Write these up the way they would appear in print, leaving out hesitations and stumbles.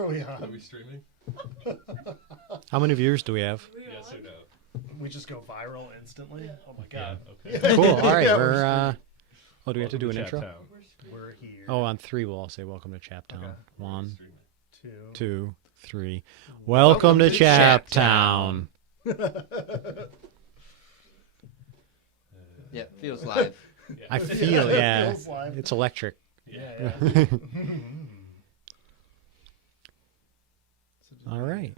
Are we Are on? we streaming? How many viewers do we have? Yes or no? We just go viral instantly? Yeah. Oh my god. Yeah, okay. Cool. All right. Yeah, we're oh, do we have to do an intro? Chaptown. We're here. Oh, on 3 we'll all say welcome to Chaptown. Okay. 1, Two. 2, 3. Welcome to Chaptown. Yeah, feels live. Yeah. I feel, it yeah, feels live. it's electric. Yeah, Yeah. yeah. All right.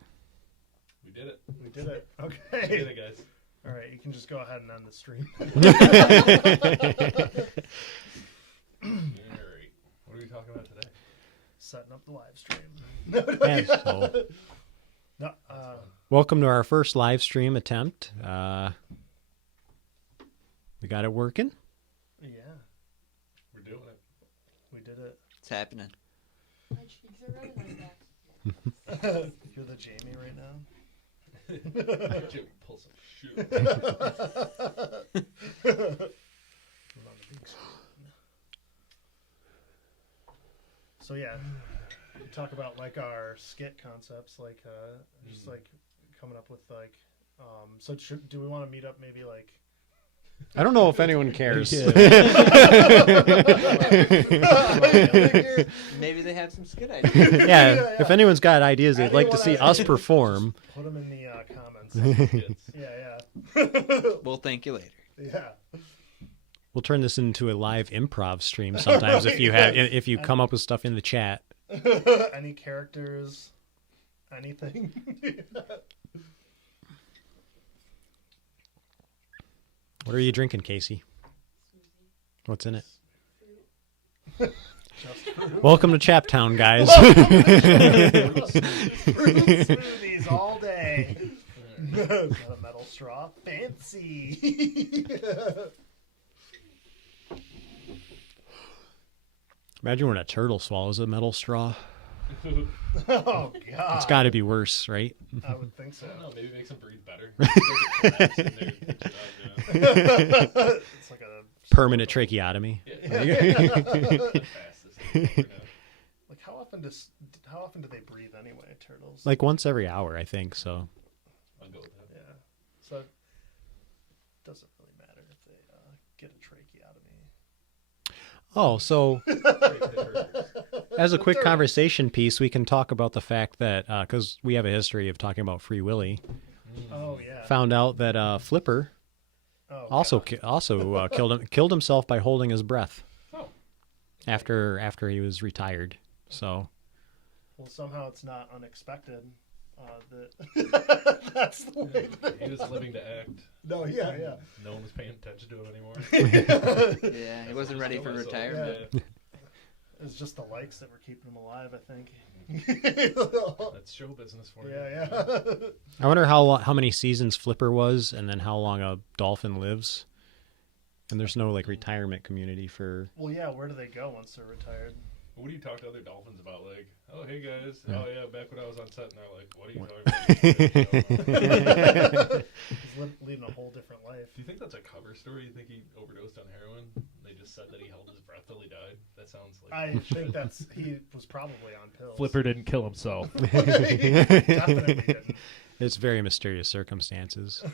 We did it. We did it. We did Okay. it, guys. All right, you can just go ahead and end the stream. All right. What are we talking about today? Setting up the live stream. Yeah, so, No, welcome to our first live stream attempt. We got it working. yeah, We're doing it. we did it. It's happening. My cheeks are red like that. You're the Jamie right now. Jim, pull some shoe. I'm on the big screen. So yeah, we talk about like our skit concepts, like just like coming up with like. So do we want to meet up maybe like? I don't know if anyone cares. Maybe they have some skit ideas. Yeah, if anyone's got ideas they'd like to see us perform. Just put them in the comments. Kids. Yeah, We'll thank you later. yeah. We'll turn this into a live improv stream sometimes if you have if you come up with stuff in the chat. Any characters? Anything? What are you drinking, Casey? What's in it? Just fruit. Welcome to Chaptown, guys. Fruit smoothies all day. Not a metal straw. Fancy. Imagine when a turtle swallows a metal straw. Oh, God. It's got to be worse, right? I would think so. I don't know. Maybe it makes them breathe better. It's like a Permanent tracheotomy. like how often do they breathe anyway? Turtles. Like once every hour, I think. So I'll go with that. Yeah. So it doesn't really matter if they get a tracheotomy. oh, so as a quick conversation piece, we can talk about the fact that because we have a history of talking about Free Willy, Oh yeah. found out that Flipper Oh, also God. killed himself by holding his breath Oh. after he was retired. So Well, somehow it's not unexpected. That that's the way. He was living to act. No, yeah. No one was paying attention to him anymore. Yeah, he wasn't ready for So, retirement. yeah. It's just the likes that were keeping him alive, I think. That's show business for you. Yeah. I wonder how many seasons Flipper was, and then how long a dolphin lives. And there's no like retirement community for. Well, yeah. Where do they go once they're retired? What do you talk to other dolphins about? Like, oh, hey guys. Yeah. Oh, yeah, back when I was on set. And they're like, what are you talking about? He's leading a whole different life. Do you think that's a cover story? You think he overdosed on heroin? They just said that he held his breath till he died? That sounds like... I think he was probably on pills. Flipper didn't kill himself. He definitely didn't. It's very mysterious circumstances.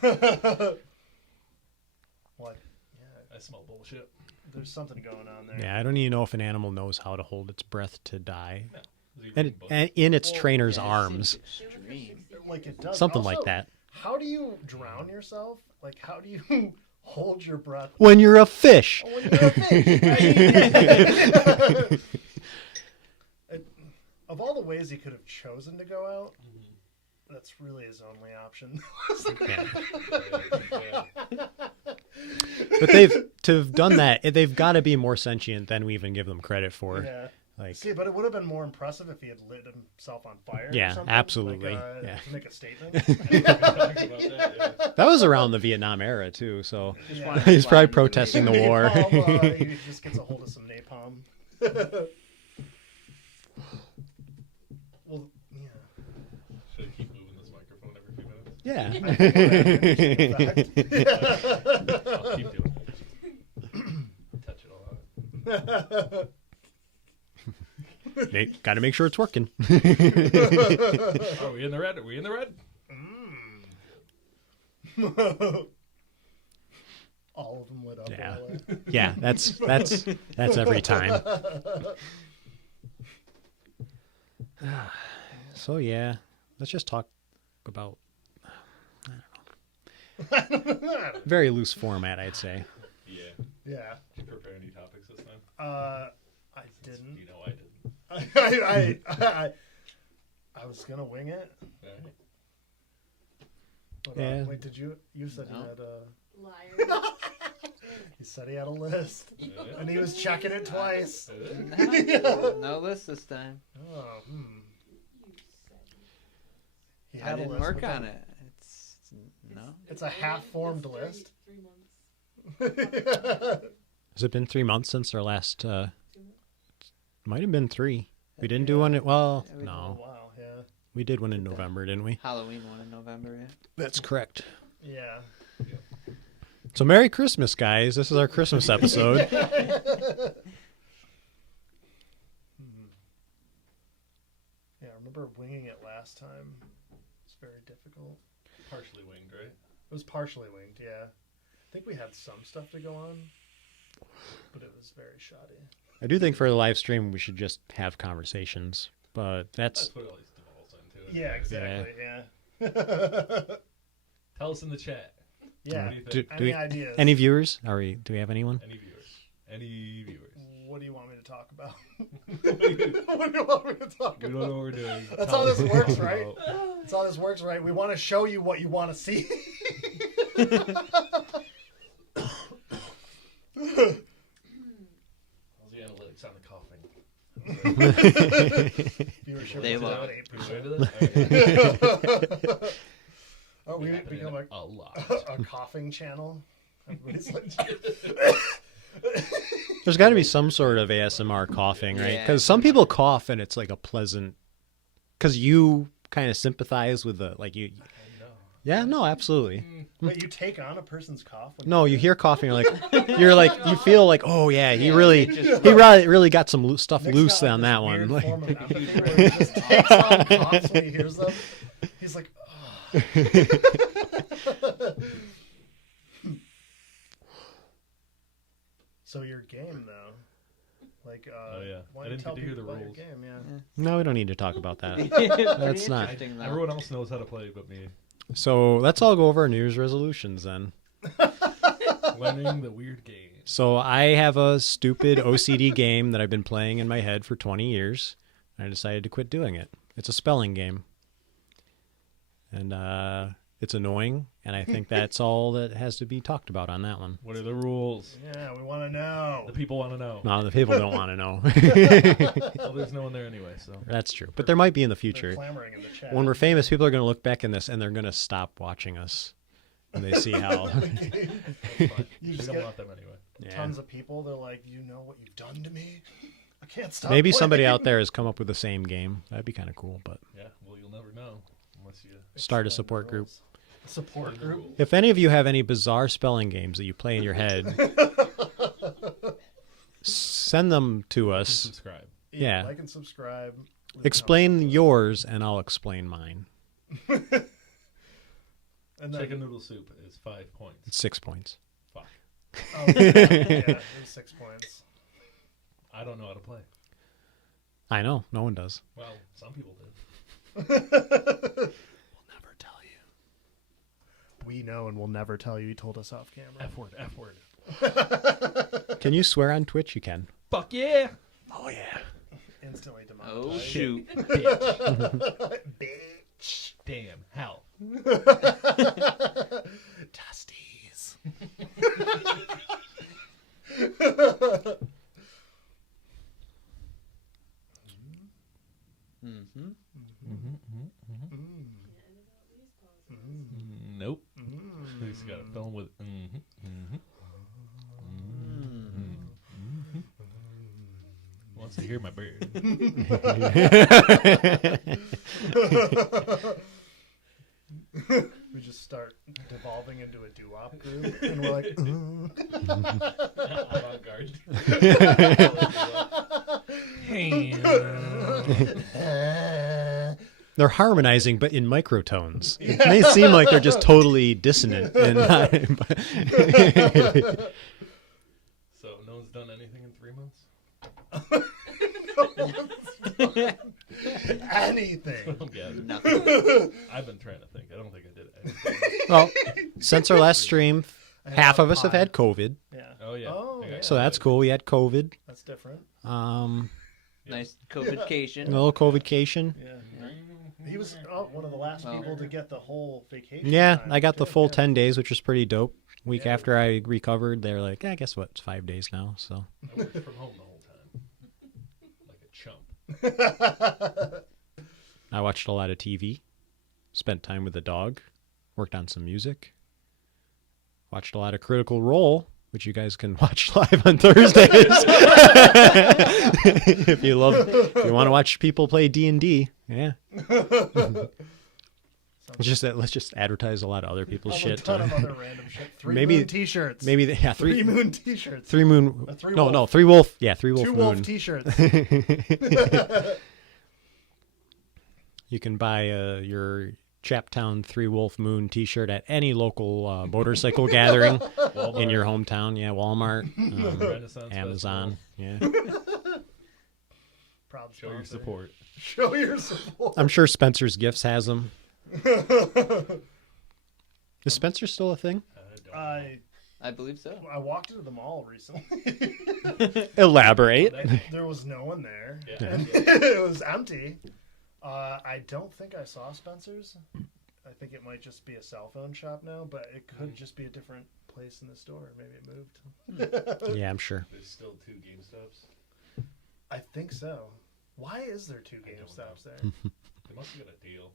What? Yeah, I smell bullshit. there's something going on there. Yeah, I don't even know if an animal knows how to hold its breath to die. No. Is he And, reading books? and in its Well, trainer's Yeah, it arms. seems extreme. Like it does. Something Also, like that. How do you drown yourself? Like, how do you hold your breath? When you're a fish. When you're a fish, right? Of all the ways he could have chosen to go out, that's really his only option. Yeah. But to have done that, they've got to be more sentient than we even give them credit for. Yeah. Like, See, but it would have been more impressive if he had lit himself on fire. Yeah, or something, absolutely. Like, Yeah. To make a statement. Talking about that, yeah. that was around the Vietnam era too, so Yeah. he's probably protesting the war. Napalm, he just gets a hold of some napalm. Well, yeah. Should I keep moving this microphone every few minutes? Yeah. I'll keep doing it. Touch it all out. Got to make sure it's working. Are we in the red? Are we in the red? All of them lit up. Yeah. right away. Yeah, that's every time. So yeah, let's just talk about very loose format, I'd say. Yeah. Yeah. Did you prepare any topics this time? I didn't. You know I didn't. I was gonna wing it. Yeah. But, Yeah. wait, did you? You said No. you had a. Liar. He said he had a list, Yeah. and he was checking it twice. No list this time. Oh, You said He I had a didn't list, work but on then- it. It's no. It's a half-formed It's list. 3 months. Has it been 3 months since our last? 2 months. Might have been 3. We didn't do one. Well, Yeah, we Oh, no, wow, yeah, we did one in November, didn't we? Halloween one in November. Yeah. That's correct. yeah. So Merry Christmas, guys! This is our Christmas episode. Yeah, I remember winging it last time. It's very difficult. Partially winged, right? It was partially winged, yeah. I think we had some stuff to go on, but it was very shoddy. I do think for the live stream we should just have conversations, but That's what always devolves into. Yeah, exactly. Yeah. Tell us in the chat. Yeah. What do you do, think? do we, Any ideas? any viewers? Do we have anyone? Any viewers? Any viewers? What do you want me to talk about? What do you want me to talk We about? don't know what we're doing. That's Tell how us this what we're works, talking right? about. That's how this works, right? We want to show you what you want to see. How's the analytics on the coughing? Viewership They was love about it. 8%. Oh, we Happening become a lot. a coughing channel. Everybody's like, There's got to be some sort of ASMR coughing, right? Yeah. Because some people cough and it's like a pleasant. Because you kind of sympathize with the like you. I know. Yeah, no, absolutely. wait, you take on a person's cough? When No, you hear coughing, you're like you feel like, oh yeah, he Yeah, really they just- he really got some stuff Nick's loose got, on like, that this one. weird Like- form of empathy where he just takes on coughs when he hears them. He's like, oh. So your game though, like, Oh, yeah. why I don't you didn't tell get to hear people the about rules. your game? Yeah. No, we don't need to talk about that. Pretty That's not- interesting, though. Everyone else knows how to play but me. So let's all go over our New Year's resolutions then. Learning the weird game. So I have a stupid OCD game that I've been playing in my head for 20 years. And I decided to quit doing it. It's a spelling game. And it's annoying, and I think that's all that has to be talked about on that one. What are the rules? Yeah, we want to know. The people want to know. No, the people don't want to know. Well, there's no one there anyway, so. That's true. But there might be in the They're future. clamoring in the chat. When we're famous, people are going to look back in this, and they're going to stop watching us. And they see how... That's fine. You We just don't get want them anyway. Yeah. tons of people. They're like, you know what you've done to me? I can't stop. Maybe somebody playing." out there has come up with the same game. That'd be kind of cool. But Yeah, well, you'll never know unless you. start a Explain the support group. rules. Support group. If any of you have any bizarre spelling games that you play in your head, send them to us. Subscribe. Yeah. Like and subscribe. We can Explain help. yours, and I'll explain mine. And then, Chicken noodle soup is 5 points. It's 6 points. Fuck. oh, yeah, it was 6 points. I don't know how to play. I know. No one does. Well, some people did. We'll never tell you. We know, and we'll never tell you. He told us off camera. F word, F word. Can you swear on Twitch? You can. Fuck yeah! Oh, yeah. Instantly demonetized. Oh shoot! Bitch. Bitch. Damn, hell. Dusties. Mm-hmm. Nope. He's got a film with. Wants to hear my bird. We just start devolving into a doo-wop group, and we're like, Avant-garde. They're harmonizing, but in microtones. It may seem like they're just totally dissonant. And So no one's done anything in 3 months? anything. I'm gathering. Nothing. I've been trying to think. I don't think I did anything. well, since our last stream, I half a of us have pie. had COVID. Yeah. Oh, yeah. Oh, I got So that's cool. We had COVID. That's different. Nice COVIDcation. A little COVIDcation. Yeah. He was one of the last people to get the whole vacation. Yeah, time, I got the too. full Yeah. 10 days, which was pretty dope. Week Yeah. after I recovered, they were like, guess what? It's 5 days now. So I worked from home the whole time. Like a chump. I watched a lot of TV, spent time with the dog, worked on some music, watched a lot of Critical Role, which you guys can watch live on Thursdays. if you want to watch people play D&D, yeah. Let's just advertise a lot of other people's A shit. ton of other random shit. Three Maybe- moon t-shirts. Maybe three moon t-shirts. Three Moon. A three No, wolf. no, Three Wolf. Yeah, Three Wolf Two Moon. wolf t-shirts. You can buy your Chaptown Three Wolf Moon T-shirt at any local motorcycle gathering in your hometown. Yeah, Walmart, Renaissance Amazon. Yeah, Proud Show your sponsor. support. Show your support. I'm sure Spencer's Gifts has them. Is Spencer still a thing? I don't I I believe so. walked into the mall recently. Elaborate. There was no one there. Yeah. And it was empty. I don't think I saw Spencer's. I think it might just be a cell phone shop now, but it could just be a different place in the store. Maybe it moved. Yeah, I'm sure. There's still 2 GameStops. I think so. Why is there 2 I don't GameStops there? They must have got a deal.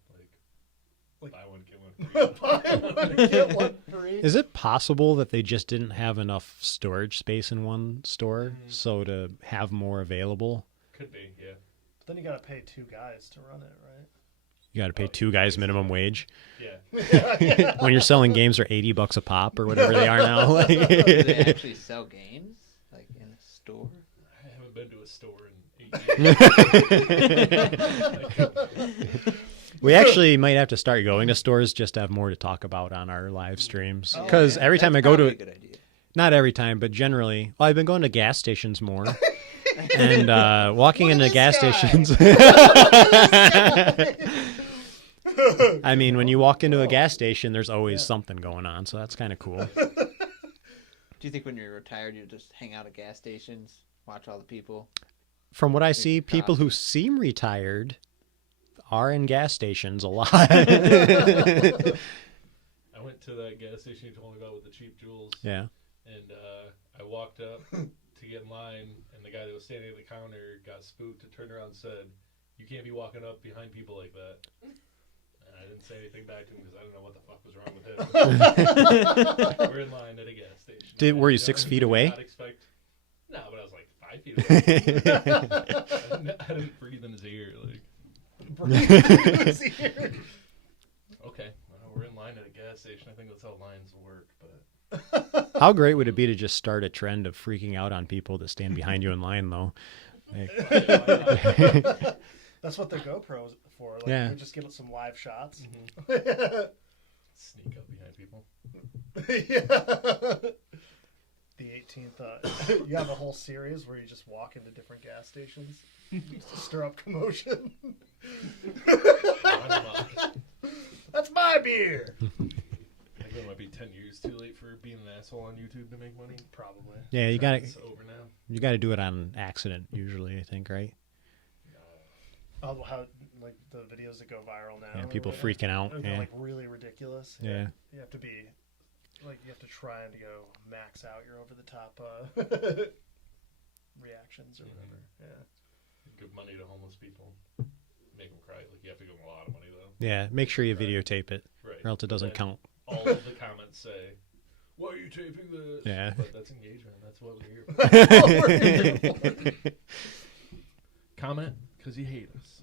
Like buy one, get one free. Buy one, get one free. Is it possible that they just didn't have enough storage space in one store, so to have more available, Could be, yeah. But then you gotta pay 2 guys to run it, you got to pay 2 guys minimum wage? Yeah. right? When you're selling games for $80 a pop or whatever they are now. Do they actually sell games like in a store? I haven't been to a store in 8 years. We actually might have to start going to stores just to have more to talk about on our live streams. Because every time I go to That's probably a good idea. not every time, but generally, I've been going to gas stations more. And walking into gas stations. I mean, when you walk into a gas station, there's always something going on. So that's kind of cool. Do you think when you're retired, you just hang out at gas stations, watch all the people? From what I see, Big people who coffee. seem retired are in gas stations a lot. I went to that gas station you told me about with the cheap jewels. Yeah. And I walked up to get in line, and the guy that was standing at the counter got spooked and turned around and said, "You can't be walking up behind people like that." And I didn't say anything back to him because I didn't know what the fuck was wrong with him. We're in line at a gas station. Were you 6 feet away? Not expect. No, but I was like 5 feet away. I didn't breathe in his ear. Like, okay, well, we're in line at a gas station. I think that's how lines work. But How great would it be to just start a trend of freaking out on people that stand behind you in line, though? Like, That's what the GoPro's for. Like, Yeah. you just give it some live shots. sneak up behind people. Yeah. The 18th, you have a whole series where you just walk into different gas stations just to stir up commotion. Run 'em up. That's my beer. I think it might be 10 years too late for being an asshole on YouTube to make money. Probably. yeah, you got It's over now. to do it on accident usually, I think, right? Oh, how like the videos that go viral now. Yeah, or people whatever, freaking out. They're Yeah. like really ridiculous. Yeah. You have to be like you have to try and go max out your over the top reactions or whatever. Yeah. Give money to homeless people. Make them cry. Like, you have to give them a lot of money, though. Yeah, make sure you videotape it, Right. or else it doesn't Then count. All of the comments say, "Why are you taping this?" Yeah. But that's engagement. That's what we're here for. Comment because you hate us.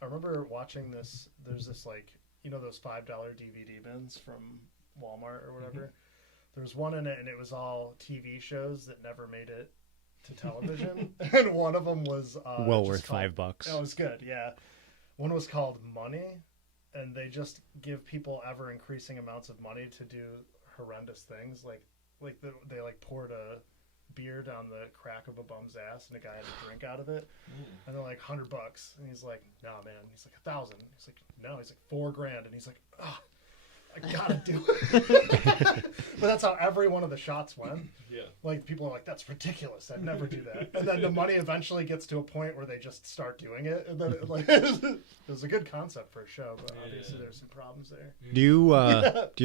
I remember watching watching this. There's this like, you know, those $5 DVD bins from Walmart or whatever. There's one in it, and it was all TV shows that never made it to television. And one of them was well just worth called- $5. Oh, it was good. Yeah, one was called Money, and they just give people ever increasing amounts of money to do horrendous things, like they like poured a beer down the crack of a bum's ass, and a guy had a drink out of it, and they're like $100, and he's like, "No, man." He's like, $1,000. He's like, "No." He's like, $4,000, and he's like, "Ah, I gotta do it." But that's how every one of the shots went. Yeah. Like, people are like, "That's ridiculous. I'd never do that." And then the money eventually gets to a point where they just start doing it, and then it, like, it was a good concept for a show, but obviously there's some problems there. Do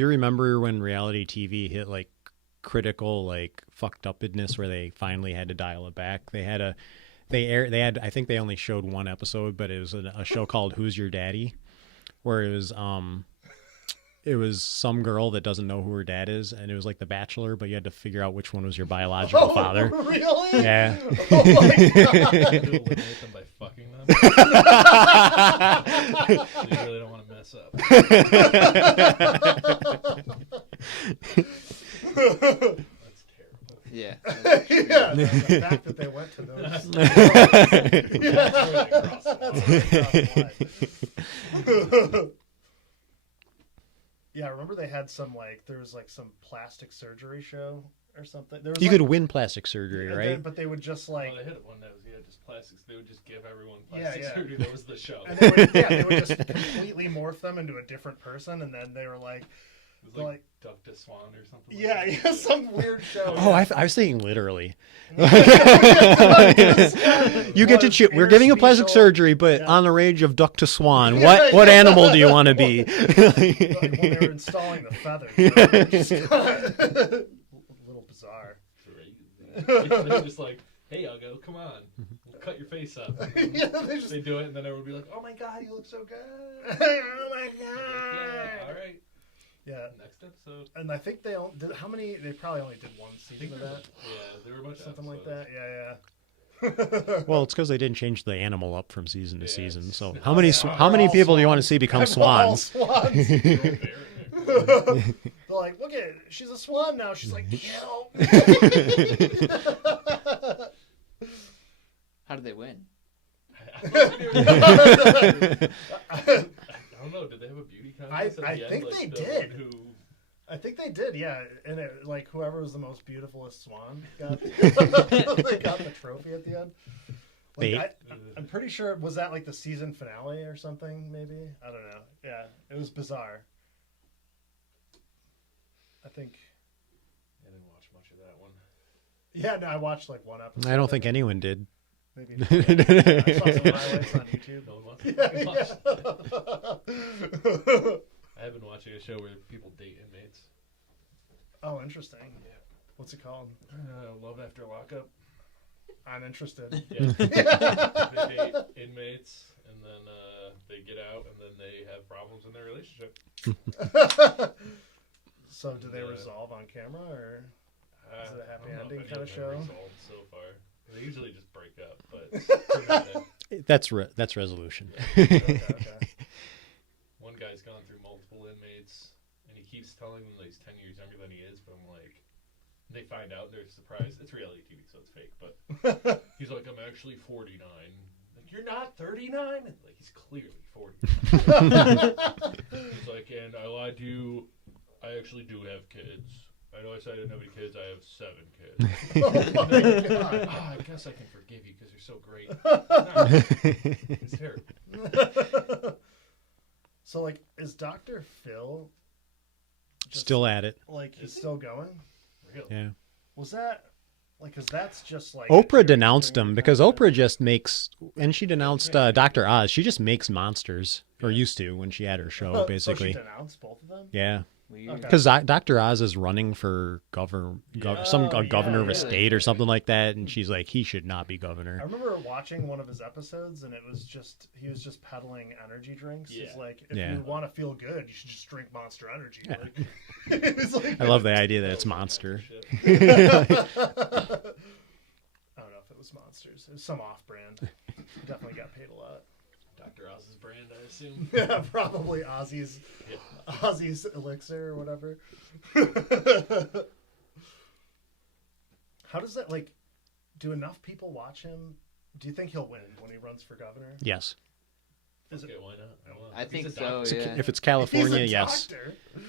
you remember when reality TV hit like critical like fucked upness where they finally had to dial it back? They had I think they only showed one episode, but it was a show called Who's Your Daddy, where it was some girl that doesn't know who her dad is, and it was like The Bachelor, but you had to figure out which one was your biological father. Really? Yeah. Oh my god. You eliminate them by fucking them. So you really don't want to mess up. That's terrible. Yeah. Yeah, the fact that they went to those. Yeah, yeah, I remember they had some like there was like some plastic surgery show or something. There was You like, could win plastic surgery, yeah, right? but they would just like Well, they hit one that was just plastics. They would just give everyone Yeah, plastic yeah. surgery. That was the show. and they would just completely morph them into a different person, and then they were like, It was like Duck to Swan or something. yeah, like that. yeah, some weird show. Oh, yeah. I was thinking literally. It You get to was choose. We're giving you plastic interstitial- surgery, but Yeah. on the range of duck to swan. Yeah, What yeah. animal do you want to be? Like when they were installing the feathers. It was just a little bizarre. Crazy. They're just like, hey, Uggo, come on. We'll cut your face up. Yeah, they just. They do it, and then everyone would be like, oh my god, you look so good. Oh my Like, yeah, god. all right. Yeah, Next episode. and I think they did. How many? They probably only did one I season think of there that. was- yeah, there were a bunch Something of like episodes. that. Yeah, yeah. Well, it's because they didn't change the animal up from season to Yeah, season. it's- So Oh, how many yeah. how many All people do you want to swans. see become All swans? swans. They're all there in there. They're like, look at it. She's a swan now. She's like, kill. How did they win? I don't know. Did they have a beauty contest? at I the end? think Like, they the did. one Who... I think they did, yeah. And it, like whoever was the most beautifulest swan got they got the trophy at the end. Like, I'm pretty sure was that like the season finale or something? Maybe I don't know. Yeah, it was bizarre. I think. I didn't watch much of that one. Yeah, no, I watched like one episode. I don't think anyone did. Maybe. Yeah, I saw some highlights on YouTube. No one wants to fucking watch that. Yeah. I have been watching a show where people date inmates. Oh, interesting. Yeah. What's it called? Love After Lockup. I'm interested. Yeah. They date inmates, and then they get out, and then they have problems in their relationship. So, do they resolve on camera, or is it a happy I don't know ending if any kind of them show? resolved so far. They usually just break up, but That's resolution. Okay. one guy's gone through multiple inmates, and he keeps telling them that he's 10 years younger than he is, but I'm like, they find out, they're surprised. It's reality TV, so it's fake, but he's like, I'm actually 49. Like, you're not 39? And, like, he's clearly 40. He's like, and I lied to you. I actually do have kids. I know I said I didn't have any kids. I have 7 kids. Oh my god. I guess I can forgive you because you're so great. No, it's terrible. So, like, is Dr. Phil Still at it. like he's still going? Really? Yeah. Was that like? Because that's just like Oprah denounced him because Oprah just makes, and she denounced Dr. Oz. She just makes monsters, or used to when she had her show, basically. So she denounced both of them. Yeah. Weird. Okay. Because Dr. Oz is running for governor of a state or something like that, and she's like, he should not be I governor. remember watching one of his episodes, and it was just he was just peddling energy drinks. He's Yeah. like, if Yeah. you want to feel good, you should just drink Monster Energy. Yeah. Like, it was like, I love the idea that it's Monster. Shit. I don't know if it was Monsters. It was some off-brand. Definitely got paid a lot. Dr. Oz's brand, I assume. Yeah, probably Ozzy's Yeah. Ozzy's elixir or whatever. How does that, like, do enough people watch him? Do you think he'll win when he runs for governor? Yes. Is it, Okay, why not? I don't know. I If he's think a so, doctor, yeah. If it's California, he's a yes. doctor. I'd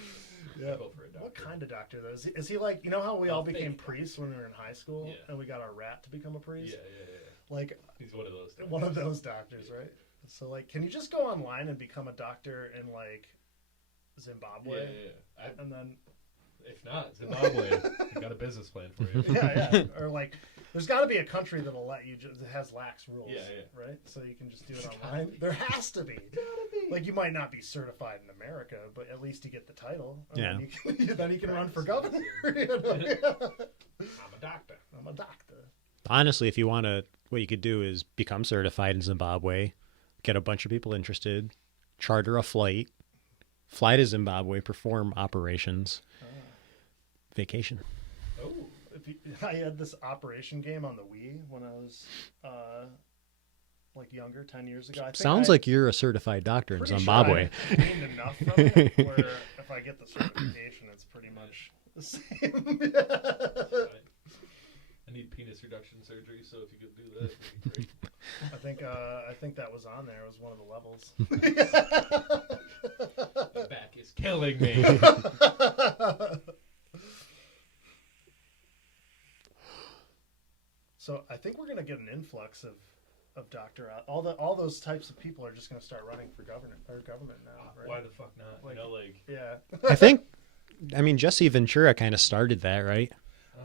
Yeah. go for a doctor. What kind of doctor though? Is he like, you know how we all became fake. priests when we were in high school Yeah. and we got our rat to become a Yeah, priest? yeah. Like He's one of those. Doctors. one of those doctors, right? So like, can you just go online and become a doctor in like Yeah, Zimbabwe? yeah. And then If not, Zimbabwe, I got a business plan for you. yeah, or like, there's got to be a country that'll let you that has lax rules, Yeah, yeah. right? So you can just do it online. There has to be. Like, you might not be certified in America, but at least you get the title. And Yeah. then you can run for governor. You know? I'm a doctor. I'm a doctor. Honestly, if you want to, what you could do is become certified in Zimbabwe, get a bunch of people interested, charter a flight, fly to Zimbabwe, perform operations, vacation. Oh, I had this operation game on the Wii when I was like younger, 10 years ago. I think Sounds like you're a certified doctor in pretty Zimbabwe. Sure I gained enough from it where if I get the certification, it's pretty much the same. right. I need penis reduction surgery, so if you could do that, that'd be great. I think that was on there. It was one of the levels. My back is killing me. So I think we're gonna get an influx of Dr. All those types of people are just gonna start running for government now, right? Why the fuck not? Like- You know, like. Yeah. I mean, Jesse Ventura kind of started that, right?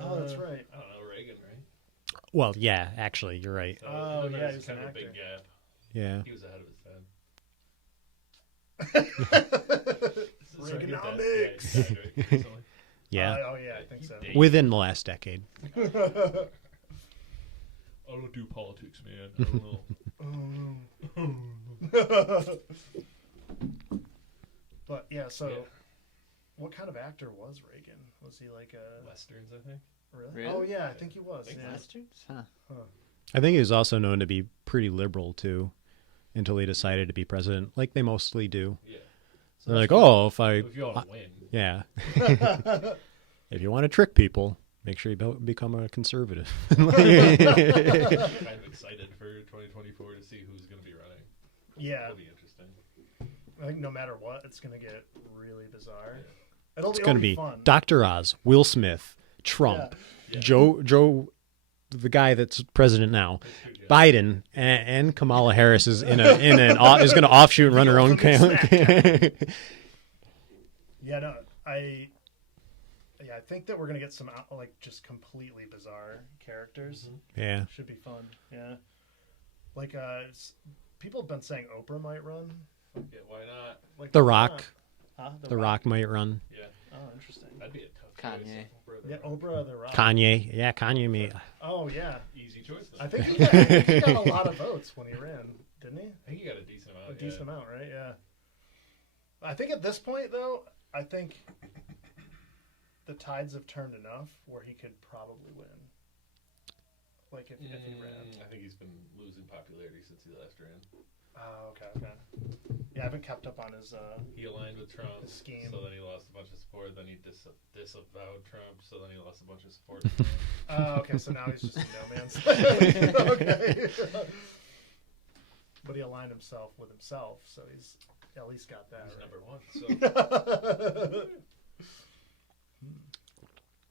Oh, that's right. I don't know, Reagan, right? Well, yeah, actually, you're right. So, Oh, even though yeah, there's he was kind an of a big actor. gap. Yeah. He was ahead of his time. So I get that. Reaganomics. Yeah, exactly. Recently. Yeah. Oh yeah, I think so. He Within the last decade. I don't do politics, man. I don't know. But yeah, so Yeah. what kind of actor was Reagan? Was he like a Westerns, I think. really? Really? Oh yeah, I think he was. think Yeah. Westerns? Huh. I think he was also known to be pretty liberal, too, until he decided to be president, like they mostly do. Yeah. They're like, oh, if I... If you want to win. Yeah. If you want to trick people, make sure you become a conservative. I'm kind of excited for 2024 to see who's going to be running. Yeah, That'll be interesting. I think no matter what, it's gonna get really bizarre. Yeah. It'll It's it'll going to be fun. Dr. Oz, Will Smith, Trump, Yeah. Joe, the guy that's president now, That's good, yeah. Biden, and Kamala Harris is is going to offshoot and run her own campaign. Yeah, no, I think that we're gonna get some like just completely bizarre characters. Mhm. Yeah. Should be fun. Yeah, like people have been saying Oprah might run. Yeah, why not? Like The why Rock. not? Huh? The Rock might run. Yeah, Oh, interesting. that'd be a tough Kanye. choice. Yeah, Oprah, The Rock. Kanye. Yeah, Kanye may. Oh yeah, Easy choice, though. I think he got a lot of votes when he ran, didn't he? I think you got a decent amount. A yeah. decent amount, right? Yeah. I think at this point, though, I think the tides have turned enough where he could probably win. Like if he ran. I think he's been losing popularity since he last ran. Oh, okay. Yeah, I haven't kept up on his. He aligned with Trump, His scheme. so then he lost a bunch of support. Then he disavowed Trump, so then he lost a bunch of support. from Trump. Oh, okay. So now he's just in no man's land. Okay. But he aligned himself with himself, so he's at least got that. He's Right? number one. So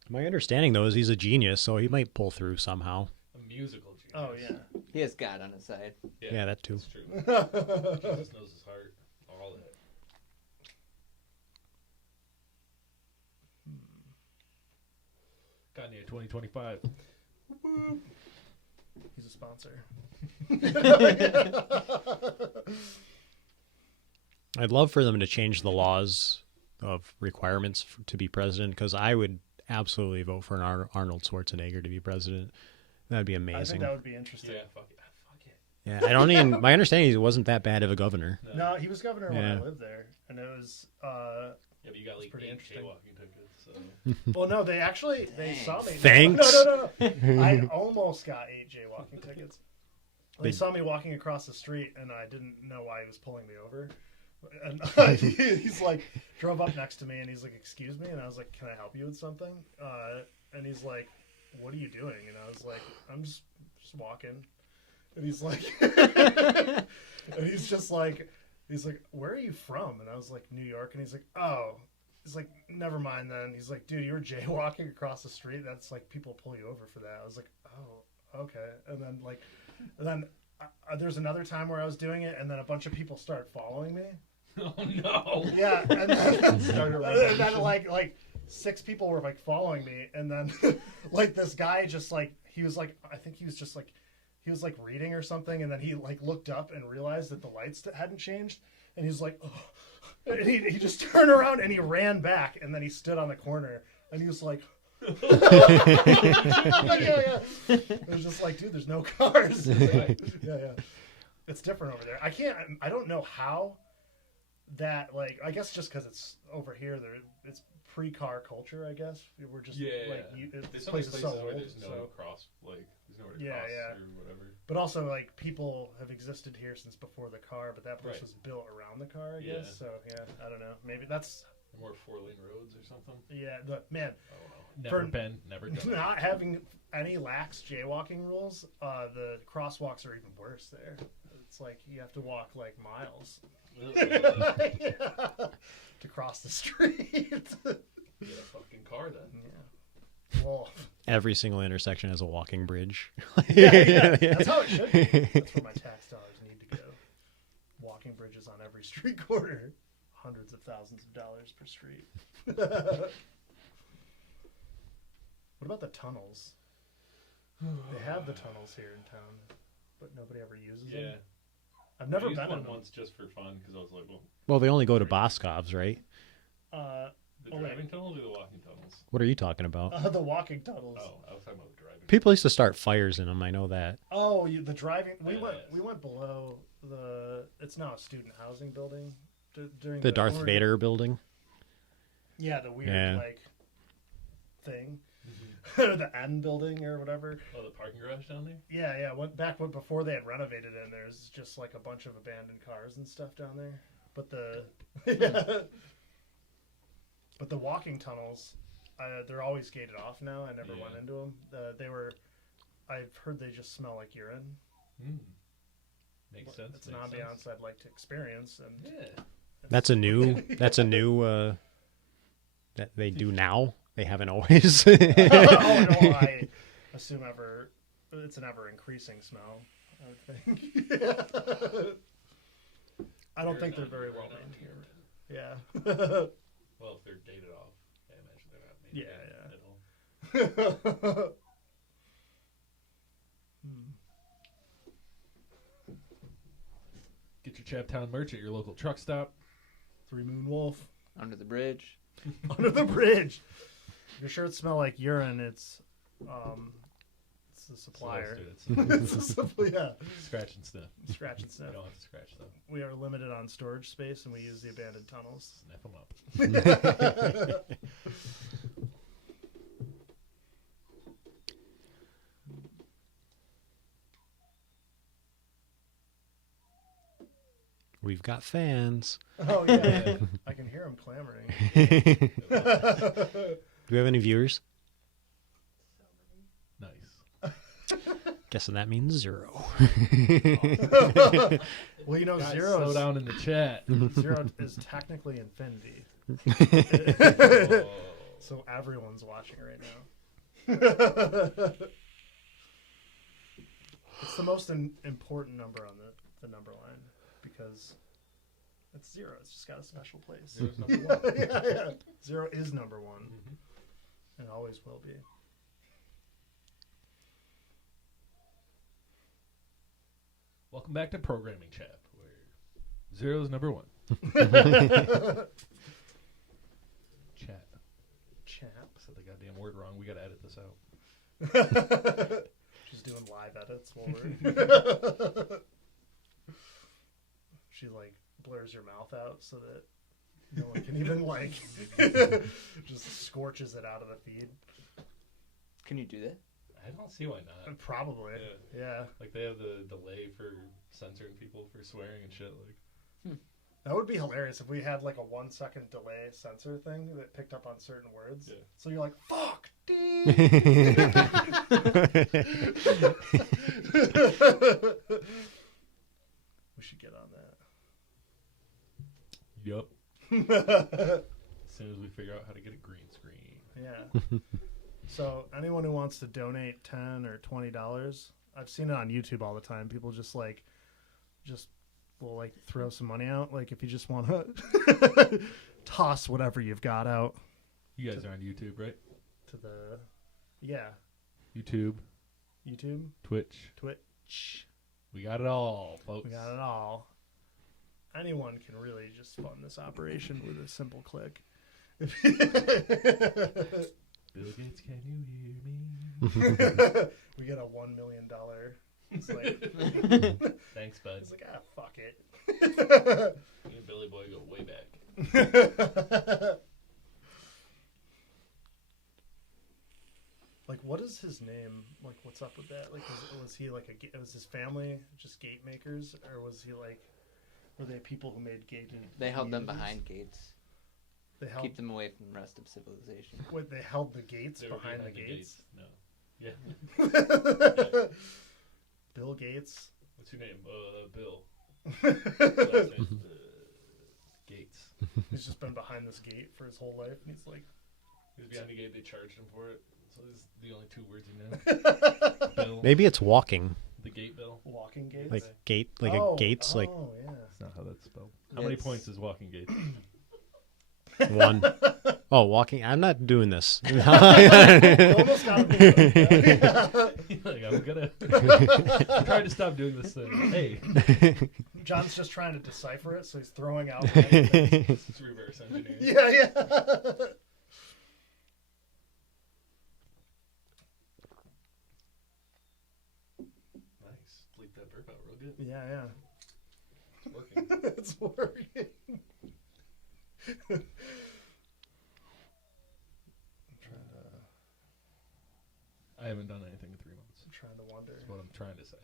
My understanding, though, is he's a genius, so he might pull through somehow. a musical genius. Oh yeah. He has God on his side. Yeah, that too. That's true. Jesus knows his heart. All that. Kanye 2025. He's a sponsor. I'd love for them to change the laws of requirements to be president, because I would absolutely vote for an Arnold Schwarzenegger to be president. That'd be I think amazing. that would be interesting. Yeah, fuck it. Fuck it. Yeah, I don't even. My understanding is he wasn't that bad of a governor. No, he was governor when I Yeah. lived there, and it was. Yeah, but you got like pretty 8 interesting. jaywalking tickets. So. Well, no, they saw me. Thanks. No. I almost got 8 jaywalking tickets. He saw me walking across the street, and I didn't know why he was pulling me over. And he's like, drove up next to me, and he's like, "Excuse me," and I was like, "Can I help you with something?" And he's like, "What are you doing?" And I was like, "I'm just walking." And he's like, and he's just like, "Where are you from?" And I was like, "New York." And he's like, "Oh." He's like, "Never mind then." He's like, "Dude, you were jaywalking across the street. That's like people pull you over for that." I was like, "Oh, okay." And then there's another time where I was doing it, and then a bunch of people start following me. Oh no! Yeah, and then like 6 people were like following me, and then like this guy just like he was like I think he was just like he was like reading or something, and then he like looked up and realized that the lights hadn't changed, and he's like, oh. And he just turned around and he ran back, and then he stood on the corner, and he was like. yeah. It was just like, dude, there's no cars. Yeah. It's different over there. I don't know how that, like, I guess just because it's over here, it's pre-car culture, I guess. We're just, like, this place is so old. There's no cross, like, there's nowhere to cross or whatever. But also, like, people have existed here since before the car, but that place was built around the car, I guess. So, yeah, I don't know. Maybe that's... More 4-lane roads or something. Yeah, man. Never done. Not having any lax jaywalking rules, the crosswalks are even worse there. It's like you have to walk like miles to cross the street. Get a fucking car then. Yeah. Well, Every single intersection has a walking bridge. yeah. That's how it should be. That's where my tax dollars need to go. Walking bridges on every street corner. Hundreds of thousands of dollars per street. What about the tunnels? They have the tunnels here in town, but nobody ever uses them. I've never been in them once just for fun because I was like, Well, they only go to Boscov's, right? The driving tunnels or the walking tunnels? What are you talking about? The walking tunnels. Oh, I was talking about the driving. People used to start fires in them. I know that. Oh, the driving. We went below the. It's now a student housing building. During the Darth Vader building. Yeah, the weird like thing. The N building or whatever. Oh, the parking garage down there? Yeah. Before they had renovated it, and there's just like a bunch of abandoned cars and stuff down there. But the walking tunnels, they're always gated off now. I never went into them. I've heard they just smell like urine. Makes sense. It's an ambiance I'd like to experience. And That's a new that they do now. They haven't always. Oh no, I assume it's an ever increasing smell, I would think. I don't think they're very well maintained. Yeah. Well, if they're gated off, I imagine they're not maintained at all. Get your Chaptown merch at your local truck stop. 3 Moon Wolf. Under the bridge. Under the bridge. If your shirts smell like urine, it's the supplier. Scratch and sniff. Scratch and sniff. You don't have to scratch them. We are limited on storage space, and we use the abandoned tunnels. Sniff them up. We've got fans. Oh yeah. I can hear them clamoring. Do we have any viewers? Nice. Guessing that means 0. Well, you know, Guys, 0 slow down in the chat. 0 is technically infinity. So everyone's watching right now. It's the most important number on the number line because it's 0. It's just got a special place. 0's number 1. Yeah. 0 is number 1. And always will be. Welcome back to Programming Chat, where 0 is number 1. Chat. Said the goddamn word wrong. We gotta edit this out. She's doing live edits while we're... She, like, blurs your mouth out so that no one can even, like... just scorches it out of the feed. Can you do that? I I don't see why not. Probably. Yeah. Like they have the delay for censoring people for swearing and shit. Like That would be hilarious if we had like a 1 second delay censor thing that picked up on certain words. Yeah. So you're like, fuck, dude. We should get on yup. that. As soon as we figure out how to get a green screen. Yeah. So anyone who wants to donate $10 or $20, I've seen it on YouTube all the time. People just will like throw some money out. Like if you just want to toss whatever you've got out You guys are on YouTube, right? to the, yeah, YouTube, Twitch. we got it all, folks. We got it all. Anyone can really just fund this operation with a simple click. Bill Gates, can you hear me? We get a $1 million. It's like, Thanks, bud. it's like, fuck it. Me and Billy Boy go way back. Like, what is his name? Like, what's up with that? Like, was he like was his family just gate makers, or was he like, were they people who made gated? They held them communities? behind gates. They held. Keep them away from the rest of civilization. Wait, they held the gates They were behind the gates. No. Yeah. Bill Gates. What's your name? Bill. Last name, Gates. He's just been behind this gate for his whole life, and he's like, He was behind the gate. They charged him for it. So this is the only 2 words he knew. Bill. Maybe it's walking. The gate bill. walking gates. Like gate, like oh, a gates, like Oh yeah. That's not how that's spelled. How many points is walking gate? 1. Oh, walking. I'm not doing this. You almost got me. Like, I'm trying to stop doing this thing. Hey, John's just trying to decipher it, so he's throwing out. it's reverse engineering. Yeah. Nice. Bleep that burp out real good. Yeah. It's working. It's working. I haven't done anything in 3 months. I'm trying to wonder. That's what I'm trying to say.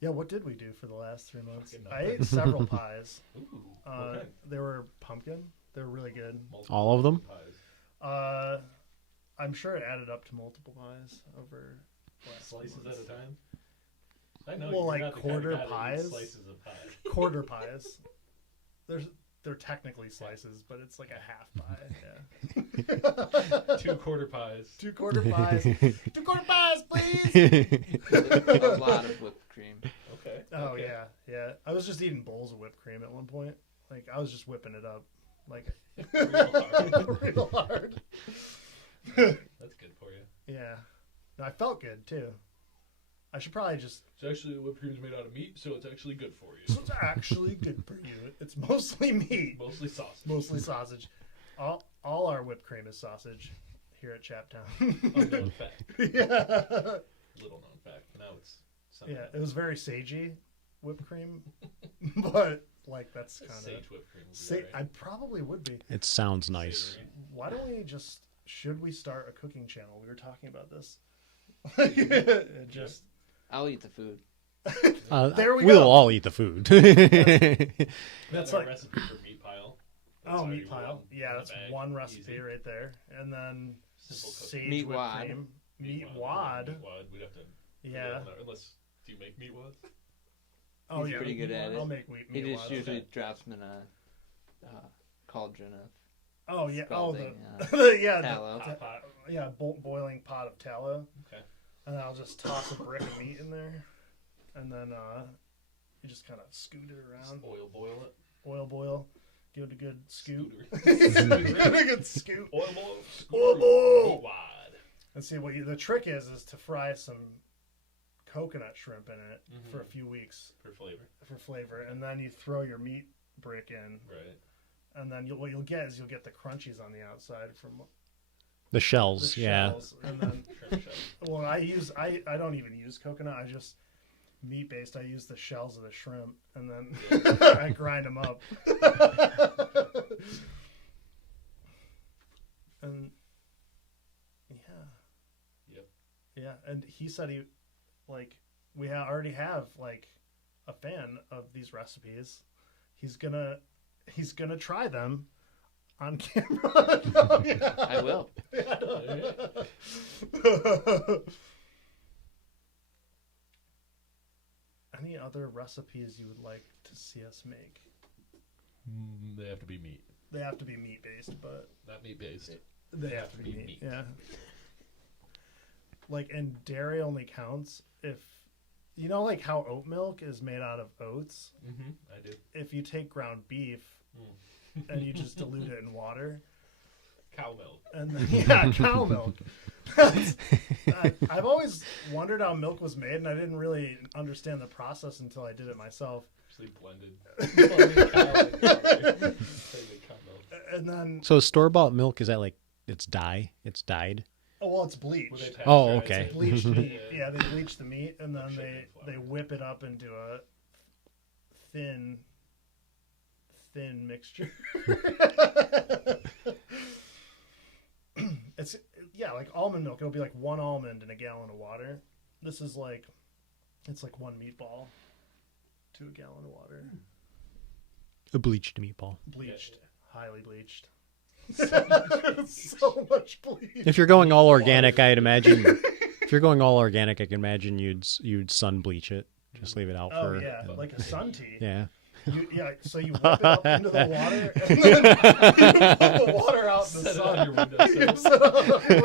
Yeah, what did we do for the last 3 months? Fucking I nothing. ate several pies. Ooh. Okay. They were pumpkin. They were really good. Multiple All of them? pies. I'm sure it added up to multiple pies over last Slices months. at a time? I know. Well, you're like not the kind of quarter guy that eats pies? Slices of pie. Quarter pies. They're technically slices, but it's like a half pie. Yeah. 2 quarter pies. 2 quarter pies. 2 quarter pies, please. A lot of whipped cream. Okay. Oh okay. yeah. I was just eating bowls of whipped cream at one point. Like I was just whipping it up, like Real hard. real hard. That's good for you. Yeah. No, I felt good too. I should probably just. It's actually whipped cream is made out of meat, so it's actually good for you. So it's actually good for you. It's mostly meat, Mostly sausage. mostly sausage. All our whipped cream is sausage here at Chaptown. Unknown fact. Yeah. Little known fact. Now it's Yeah, it was very sagey whipped cream, but like that's kind sage of. whipped cream. Would be I probably would be. It sounds nice. Savory. Why don't we just? Should we start a cooking channel? We were talking about this. Just I'll eat the food. There we we'll go. all eat the food. That's Our like recipe for meat pile. That's oh already meat pile. one Yeah, in the that's bag. one recipe Easy. right there, and then Simple cooking. sage Meat whipped wad. cream, meat Meat wad. wad. We'd have to. Yeah. Unless do you make meat wads? Oh He's yeah, pretty good at it. I'll make He meat just wads. usually drops them in a cauldron of Oh yeah. scalding, Yeah. tallow. Yeah, boiling pot of tallow. Okay. And I'll just toss a brick of meat in there, and then you just kind of scoot it Just around. oil boil it. Oil boil. Give it a good scoot. Scooter. Give it a good scoot. Oil boil. Oil boil. Meat wad. And see the trick is to fry some coconut shrimp in it for a few weeks For flavor. for flavor, and then you throw your meat brick in, Right. and then what you'll get is the crunchies on the outside from The shells, the yeah. shells, and then Shrimp shell. well I don't even use coconut. I just meat based. I use the shells of the shrimp, and then I grind them up. And yeah. Yep. Yeah, and he said we already have like a fan of these recipes. He's gonna try them on camera. Oh, yeah. I will. Yeah. Any other recipes you would like to see us make? They have to be meat. They have to be meat based, but Not meat based. they have to be meat. Yeah. Like, and dairy only counts if you know, like how oat milk is made out of oats. Mm-hmm. I do. If you take ground beef and you just dilute it in water, Cow milk. and then, cow milk. I've always wondered how milk was made, and I didn't really understand the process until I did it myself. Actually blended cow and water. Cow milk. And then, So store-bought milk, is that like it's dye? It's dyed? oh well, it's Well, bleached. they Oh, pasteurize okay. it. Bleached meat. Yeah, they bleach the meat, and then Chicken they flour. whip it up into a thin mixture. It's like almond milk. It'll be like 1 almond in a gallon of water. This is like, it's like 1 meatball to a gallon of water. A bleached meatball. Bleached, highly bleached. So So much bleach. If you're going all organic, I'd imagine. If you're going all organic, I can imagine you'd sun bleach it. Just leave it out Oh for. yeah, like a sun tea. Yeah. So you whip it up into the water, and then you put the water out in the Set it sun. on your windowsill. You set it on your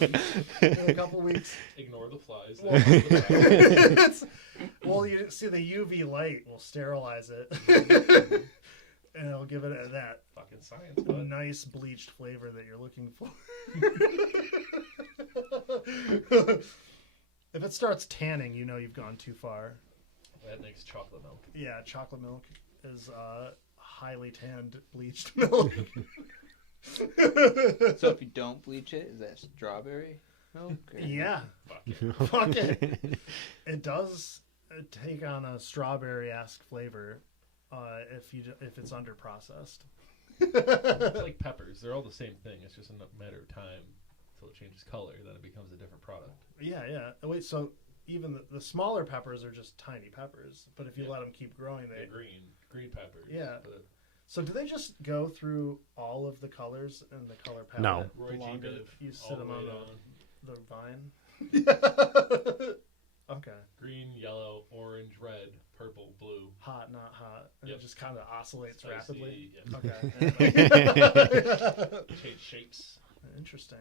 windowsill. In a couple weeks. Ignore the flies. Well, it's- well, you see the UV light will sterilize it, and it'll give it that Fucking science, bud. nice bleached flavor that you're looking for. If it starts tanning, you know you've gone too far. That makes chocolate milk. Yeah, chocolate milk is highly tanned bleached milk. So if you don't bleach it, is that strawberry milk? Or... Yeah, Fuck it. fuck it. It does take on a strawberry-esque flavor if it's under processed. It's like peppers. They're all the same thing. It's just a matter of time until it changes color. Then it becomes a different product. Yeah. Wait, so even the smaller peppers are just tiny peppers, but if you let them keep growing, They're green peppers. Yeah. But So do they just go through all of the colors in the color palette? No. Roy the G. longer Biv, you all sit them the on way the vine. Okay. green, yellow, orange, red, purple, blue. Hot, not hot. And Yep. it just kind of oscillates Spicy, rapidly. yep. Okay. Change shapes. Interesting.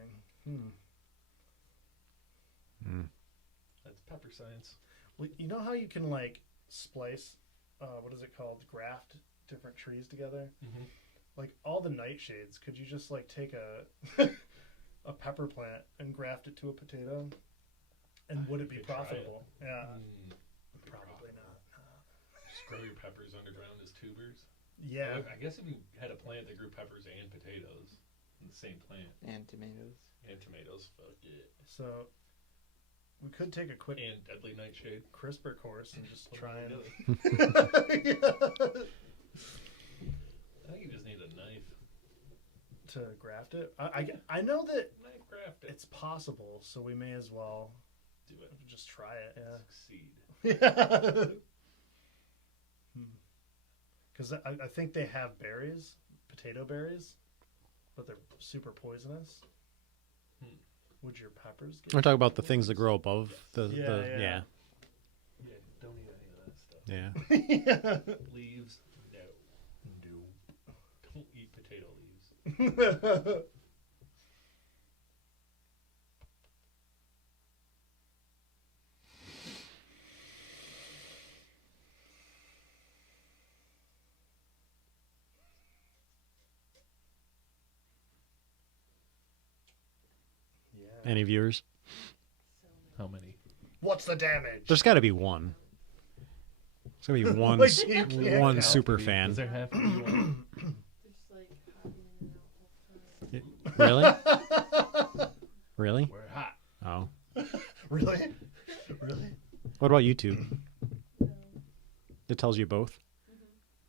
That's pepper science. Well, you know how you can like splice, what is it called? Graft different trees together? Mm-hmm. Like all the nightshades, could you just like take a a pepper plant and graft it to a potato? And would it be could try it. profitable? Yeah. Mm, Probably not. just grow your peppers underground as tubers. Yeah. I guess if you had a plant that grew peppers and potatoes in the same plant And tomatoes. and tomatoes, fuck it. So we could take a quick And deadly nightshade. CRISPR course and just What try am I and doing? I think you just need a knife. to graft it. I know that Knife graft it. it's possible, so we may as well Do it. just try it. Yeah. Succeed. Because I think they have berries, potato berries, but they're super poisonous. Would your peppers get We're talking about the things that grow above the Yeah. Yeah, don't eat any of that stuff. yeah. Yeah. Leaves, no. Don't eat potato leaves. Yeah. Any viewers? How many? What's the damage? There's got to be one. There's got to be one, Like, you can't one count. super fan. Does there have to be one? Just like hopping in and out all the time. Really? Really? We're hot. Oh. Really? Really? What about YouTube? So, It tells you both.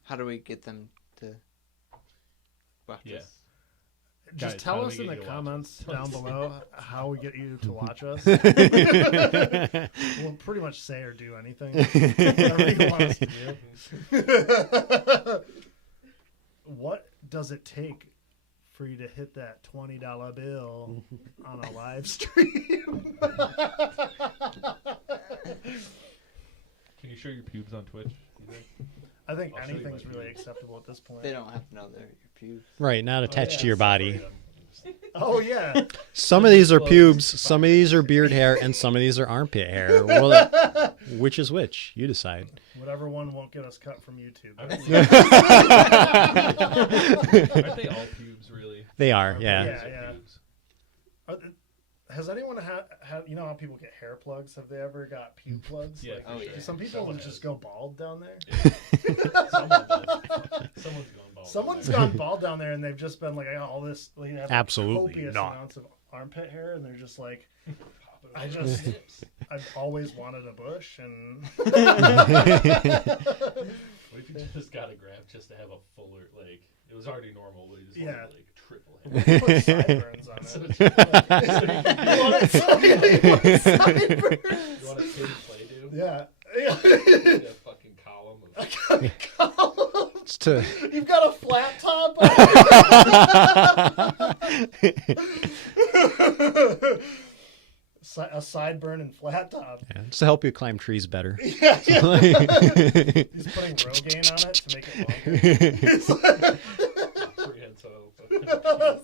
How do we get them to watch Yeah. this? Just Guys, tell how do us we in get the you to watch comments us? down below how we get you to watch us. We'll pretty much say or do anything. Whatever you want us to do. What does it take for you to hit that $20 bill on a live stream? Can you show your pubes on Twitch? You think? I think I'll show you anything's my really pubes. acceptable at this point. They don't have to know they're your pubes. Right, not attached to your body. Oh yeah. Some of these are pubes, some of these are beard hair, and some of these are armpit hair. Well, which is which? You decide. Whatever one won't get us cut from YouTube. Aren't they all pubes, really? They are, yeah. Yeah, yeah. Has anyone had you know how people get hair plugs? Have they ever got pube plugs? Yeah, Like, for oh, sure. yeah. some people Someone just has. go bald down there. Someone's going bald. Someone's gone bald down there, and they've just been like, I got all this. Like, they have Absolutely copious not. amounts of armpit hair, and they're just like, I I've always wanted a bush, and What if you just got a graft just to have a fuller, like, it was already normal, but you just Yeah. wanted, like, triple hair. put sideburns on So it. it's just like- You want sideburns? You want a kid to play to? Yeah. A fucking column of... It's to You've got a flat top. A sideburn and flat top. yeah, it's to help you climb trees better. Yeah, yeah. He's putting Rogaine on it to make it longer. prehensile fucking claw.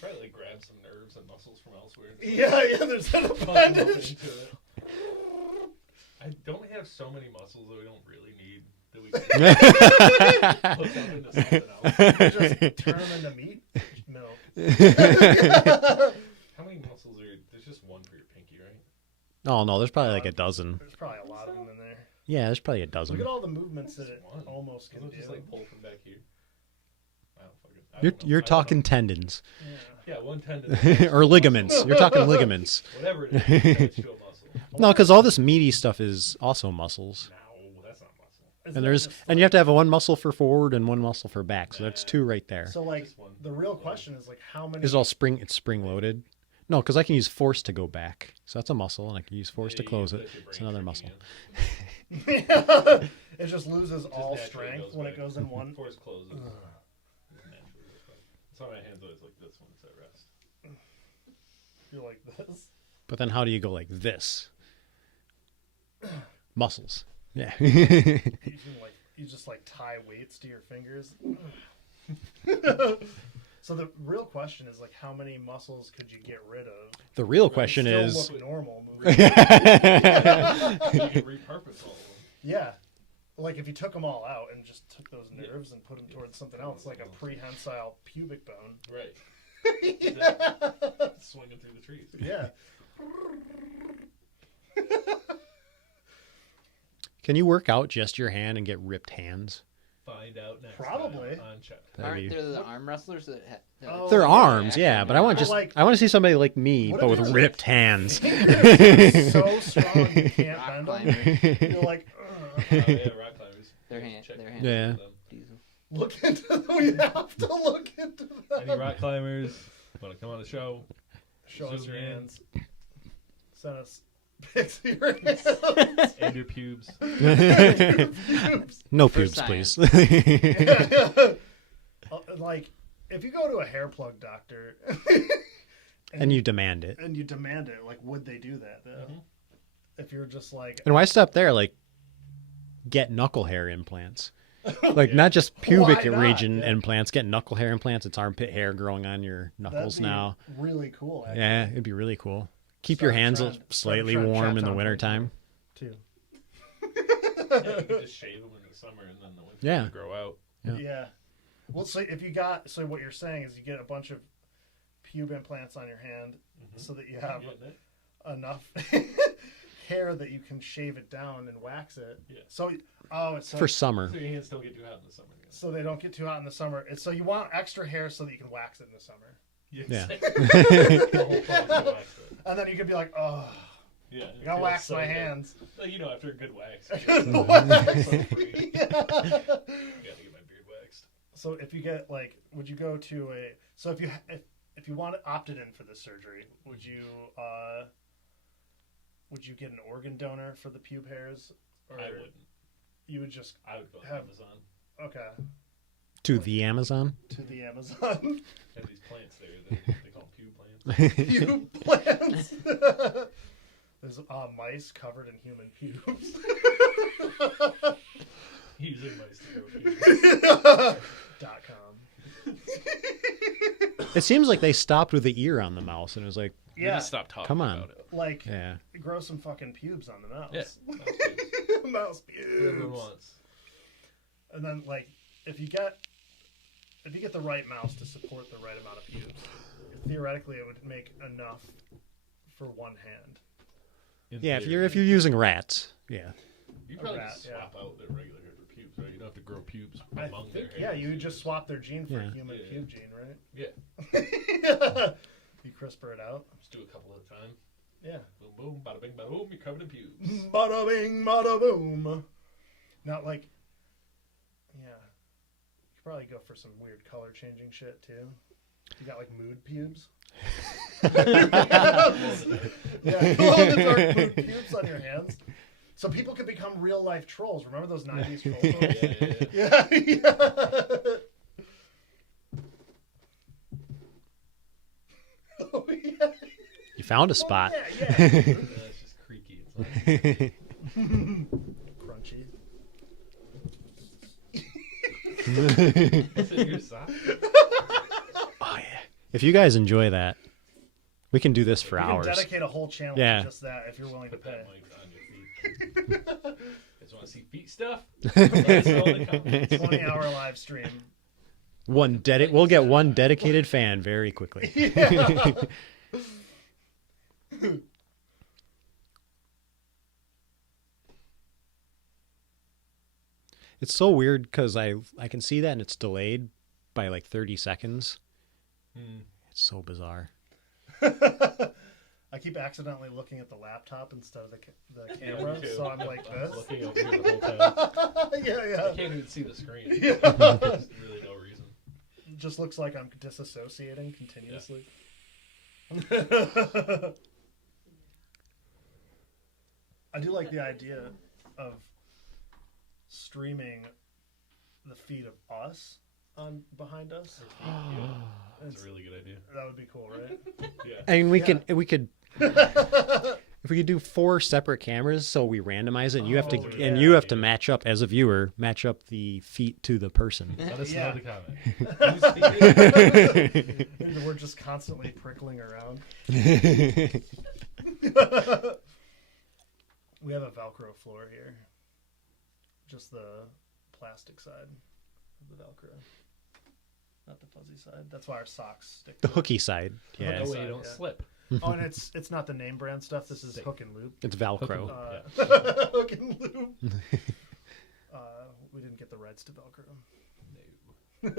Probably like grab some nerves and muscles from elsewhere. And Yeah, there's an fucking up appendage. into it. I don't have so many muscles that we don't really need that we can hook up into something else. Just turn them into meat milk. How many muscles are? There's just one for your pinky, right? Oh no, there's probably like a dozen. There's probably a lot of them in there. Yeah, there's probably a Look dozen. at all the movements that it One. almost can Doesn't do. it just like pull from back here? I don't fucking. I You're don't know. you're I don't talking know. tendons Yeah, one tendon. or ligaments. You're talking ligaments. Whatever it is, it's still muscle. No, because all this meaty stuff is also muscles. No, that's not muscle. Isn't And that there's just and you have to have one muscle for forward and one muscle for back. So that's two right there. So like Just one. the real question is like how many? It's all spring. It's spring loaded. No, because I can use force to go back. So that's a muscle, and I can use force Yeah, to you cause use it. that your It's brain another tricking muscle. you. It just loses all naturally strength goes when it back. goes in one. Force closes. Just naturally goes back. That's why my hands always like this when it's at rest. You're like this. But then how do you go like this? Muscles. Yeah. You can like you just like tie weights to your fingers. So the real question is like how many muscles could you get rid of? The real and question still is. look normal. Moving. You can repurpose all of them. Yeah. Like if you took them all out and just took those nerves and put them towards something else, like a prehensile pubic bone. Right. Swinging through the trees. Yeah. Can you work out just your hand and get ripped hands? Find out next Probably. time on Chaptown. That'd Aren't be- there the arm wrestlers that Oh, Their yeah, arms, yeah, but I want Well, like- I want to see somebody like me, What but if with you're, ripped hands. so strong you can't rock bend climber? them? You're like, Oh, yeah, rock climbers. Their hand, Check their hand. Yeah. them. Diesel. look into them. We have to look into Any them. rock climbers want to come on the show? Show us Zoom your in. hands. Send us pics of your hands. And your pubes. No For pubes, please. science. Like, if you go to a hair plug doctor And you demand it. and you demand it, like, would they do that though? Mhm. If you're just like, And why stop there? Like, get knuckle hair implants. Like, not just pubic Why not? region Yeah. implants. Get knuckle hair implants. It's armpit hair growing on your knuckles that'd be now. really cool. Actually, Yeah, it'd be really cool. Keep Start your a hands trend. slightly Start a trend. warm in the Chaptown wintertime. too. Yeah, you can just shave them in the summer and then the winter Yeah. they grow out. Yeah. Yeah. Well, so if you got, so what you're saying is you get a bunch of pube implants on your hand so that you have Getting it? enough hair that you can shave it down and wax it. Yeah. So, so, For summer. So your hands don't get too hot in the summer. so they don't get too hot in the summer. And so you want extra hair so that you can wax it in the summer. Yeah. The whole point is to wax it. And then you could be like, oh, Yeah. I gotta wax my hands. Well, after a good wax. Wax. You Yeah. gotta get my beard waxed. So if you get would you go to if you opted in for this surgery, would you get an organ donor for the pube hairs? Or I wouldn't. You would just I would go to have- Amazon. okay To the Amazon. to the Amazon. Have these plants there. They call them pube plants. Pube plants. There's mice covered in human pubes. Using mice to grow pubes. .com. It seems like they stopped with the ear on the mouse and it was like, They Yeah, just stop talking Come on. about it. yeah. grow some fucking pubes on the mouse. Yeah. Mouse pubes. Mouse Whatever everyone pubes. wants. And then if you get the right mouse to support the right amount of pubes, theoretically it would make enough for one hand. In Yeah, theory. if you're using rats, yeah. You probably rat, just yeah. swap out their regular hair for pubes, right? You don't have to grow pubes I among their think, hair. yeah, you would just swap their gene for Yeah. a human Yeah. pube gene, right? Yeah. You CRISPR it out. Just do a couple at a time. Yeah. Boom, boom, bada bing, bada boom. You're covered in pubes. Bada bing, bada boom. Now, yeah, you could probably go for some weird color changing shit too. You got mood pubes. Yeah, glow in the dark mood pubes on your hands, so people could become real life trolls. Remember those '90s troll photos? Yeah. Yeah. Oh yeah. You found a spot. Yeah. It's just creaky. It's like, Crunchy. is it your sock? Oh, yeah. If you guys enjoy that, we can do this for You can hours. dedicate a whole channel Yeah. to just that if you're willing to Put pay. that mic on your feet. Guys want to see feet stuff? Let us know in the comments. 20-hour live stream. We'll get one dedicated fan very quickly. Yeah. It's so weird because I can see that and it's delayed by 30 seconds. Hmm. It's so bizarre. I keep accidentally looking at the laptop instead of the Yeah, me camera, too. so I'm like I was this. looking over here the whole time. Yeah. I can't even see the screen. Yeah. There's really no reason. It just looks like I'm disassociating continuously. I do like the idea of streaming the feed of us on behind us. Yeah, that's a really good idea. That would be cool, right? Yeah. I mean, we Yeah. could if we could do 4 separate cameras, so we randomize it. And you have to Oh, and yeah. you have to match up as a viewer, match up the feet to the person. Let us Yeah. know in the comment. And we're just constantly prickling around. We have a Velcro floor here. Just the plastic side of the Velcro. Not the fuzzy side. That's why our socks stick. The to it. hooky side. Yeah. That way you don't Yeah. slip. Oh, and it's not the name brand stuff. This is Stick. Hook and Loop. It's Velcro. Hook and Loop. We didn't get the rights to Velcro. No.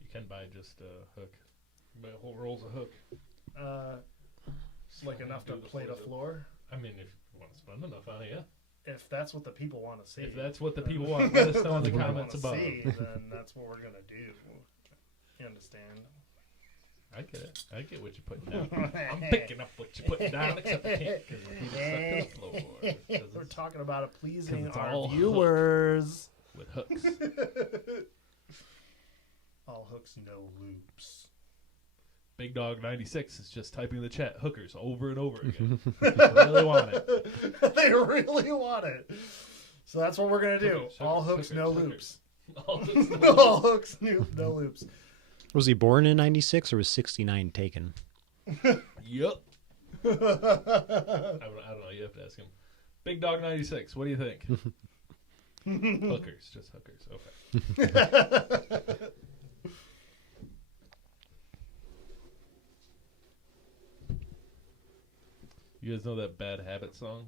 You can buy just a hook. Buy whole rolls of hook. It's like enough to Do the plate a floor. I mean, if you want to spend enough on it, yeah. If that's what the people want to see. If that's what the people want, let us know in the If they comments wanna above. see, then that's what we're gonna do. You understand? I get it. I get what you're putting down. I'm picking up what you're putting down, except I can't because the people stuck to the floor. 'Cause We're it's talking about it pleasing it's our all viewers. with hooks. All hooks, no loops. Big Dog 96 is just typing in the chat hookers over and over again. I really want it. They really want it. So that's what we're gonna do. Hookers, All hookers, hooks, no hookers, loops. All hooks, All hooks, no loops. Was he born in 96 or was 69 taken? Yup. I don't know. You have to ask him. Big Dog 96. What do you think? Hookers, just hookers. Okay. You guys know that Bad Habit song?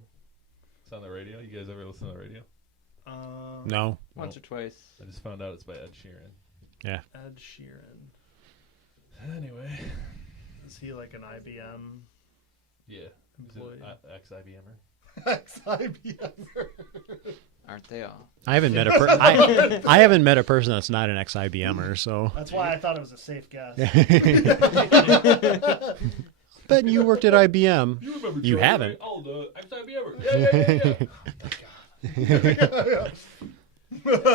It's on the radio. You guys ever listen to the radio? No. Once or twice. I just found out it's by Ed Sheeran. Yeah. Ed Sheeran. Anyway. Is he like an IBM Yeah. employee? Ex-IBMer. Ex-IBM. Aren't they all? I haven't met I haven't met a person that's not an ex-IBMer, so. That's why I thought it was a safe guess. But you worked at IBM. You remember You Charlie, haven't. right? Oh, the ex-IBMer. Yeah.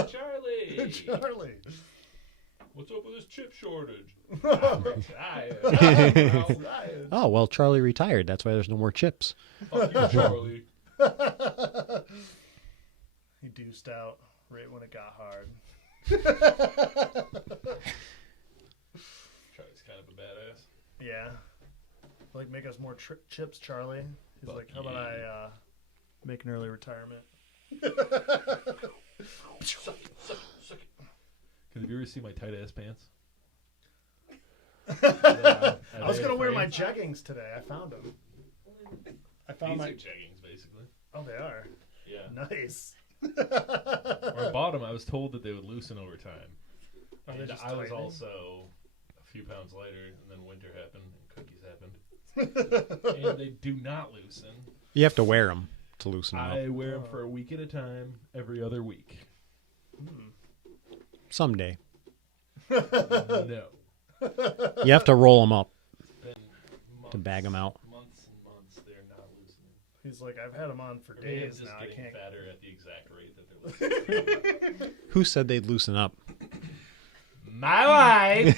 Charlie. Charlie. What's up with this chip shortage? Oh, well, Charlie retired. That's why there's no more chips. Fuck you, Charlie. He deuced out right when it got hard. Charlie's kind of a badass. Yeah. Like, make us more chips, Charlie. He's Fuck like, how about I make an early retirement? Suck it. Have you ever seen my tight ass pants? I was going to wear my jeggings today. I found them. I found These my are jeggings, basically. Oh, they are. Yeah. Nice. When I bought them, I was told that they would loosen over time. Are they And just I was tightening? also a few pounds lighter, and then winter happened, and cookies happened. And they do not loosen. You have to wear them to loosen them up. I wear them for a week at a time, every other week. Someday. No. You have to roll them up It's been months, to bag them out. Months and months, they're not loosening. He's like, I've had them on for Maybe I'm days just now. I getting can't. fatter at the exact rate that they're loosening. Who said they'd loosen up? My wife!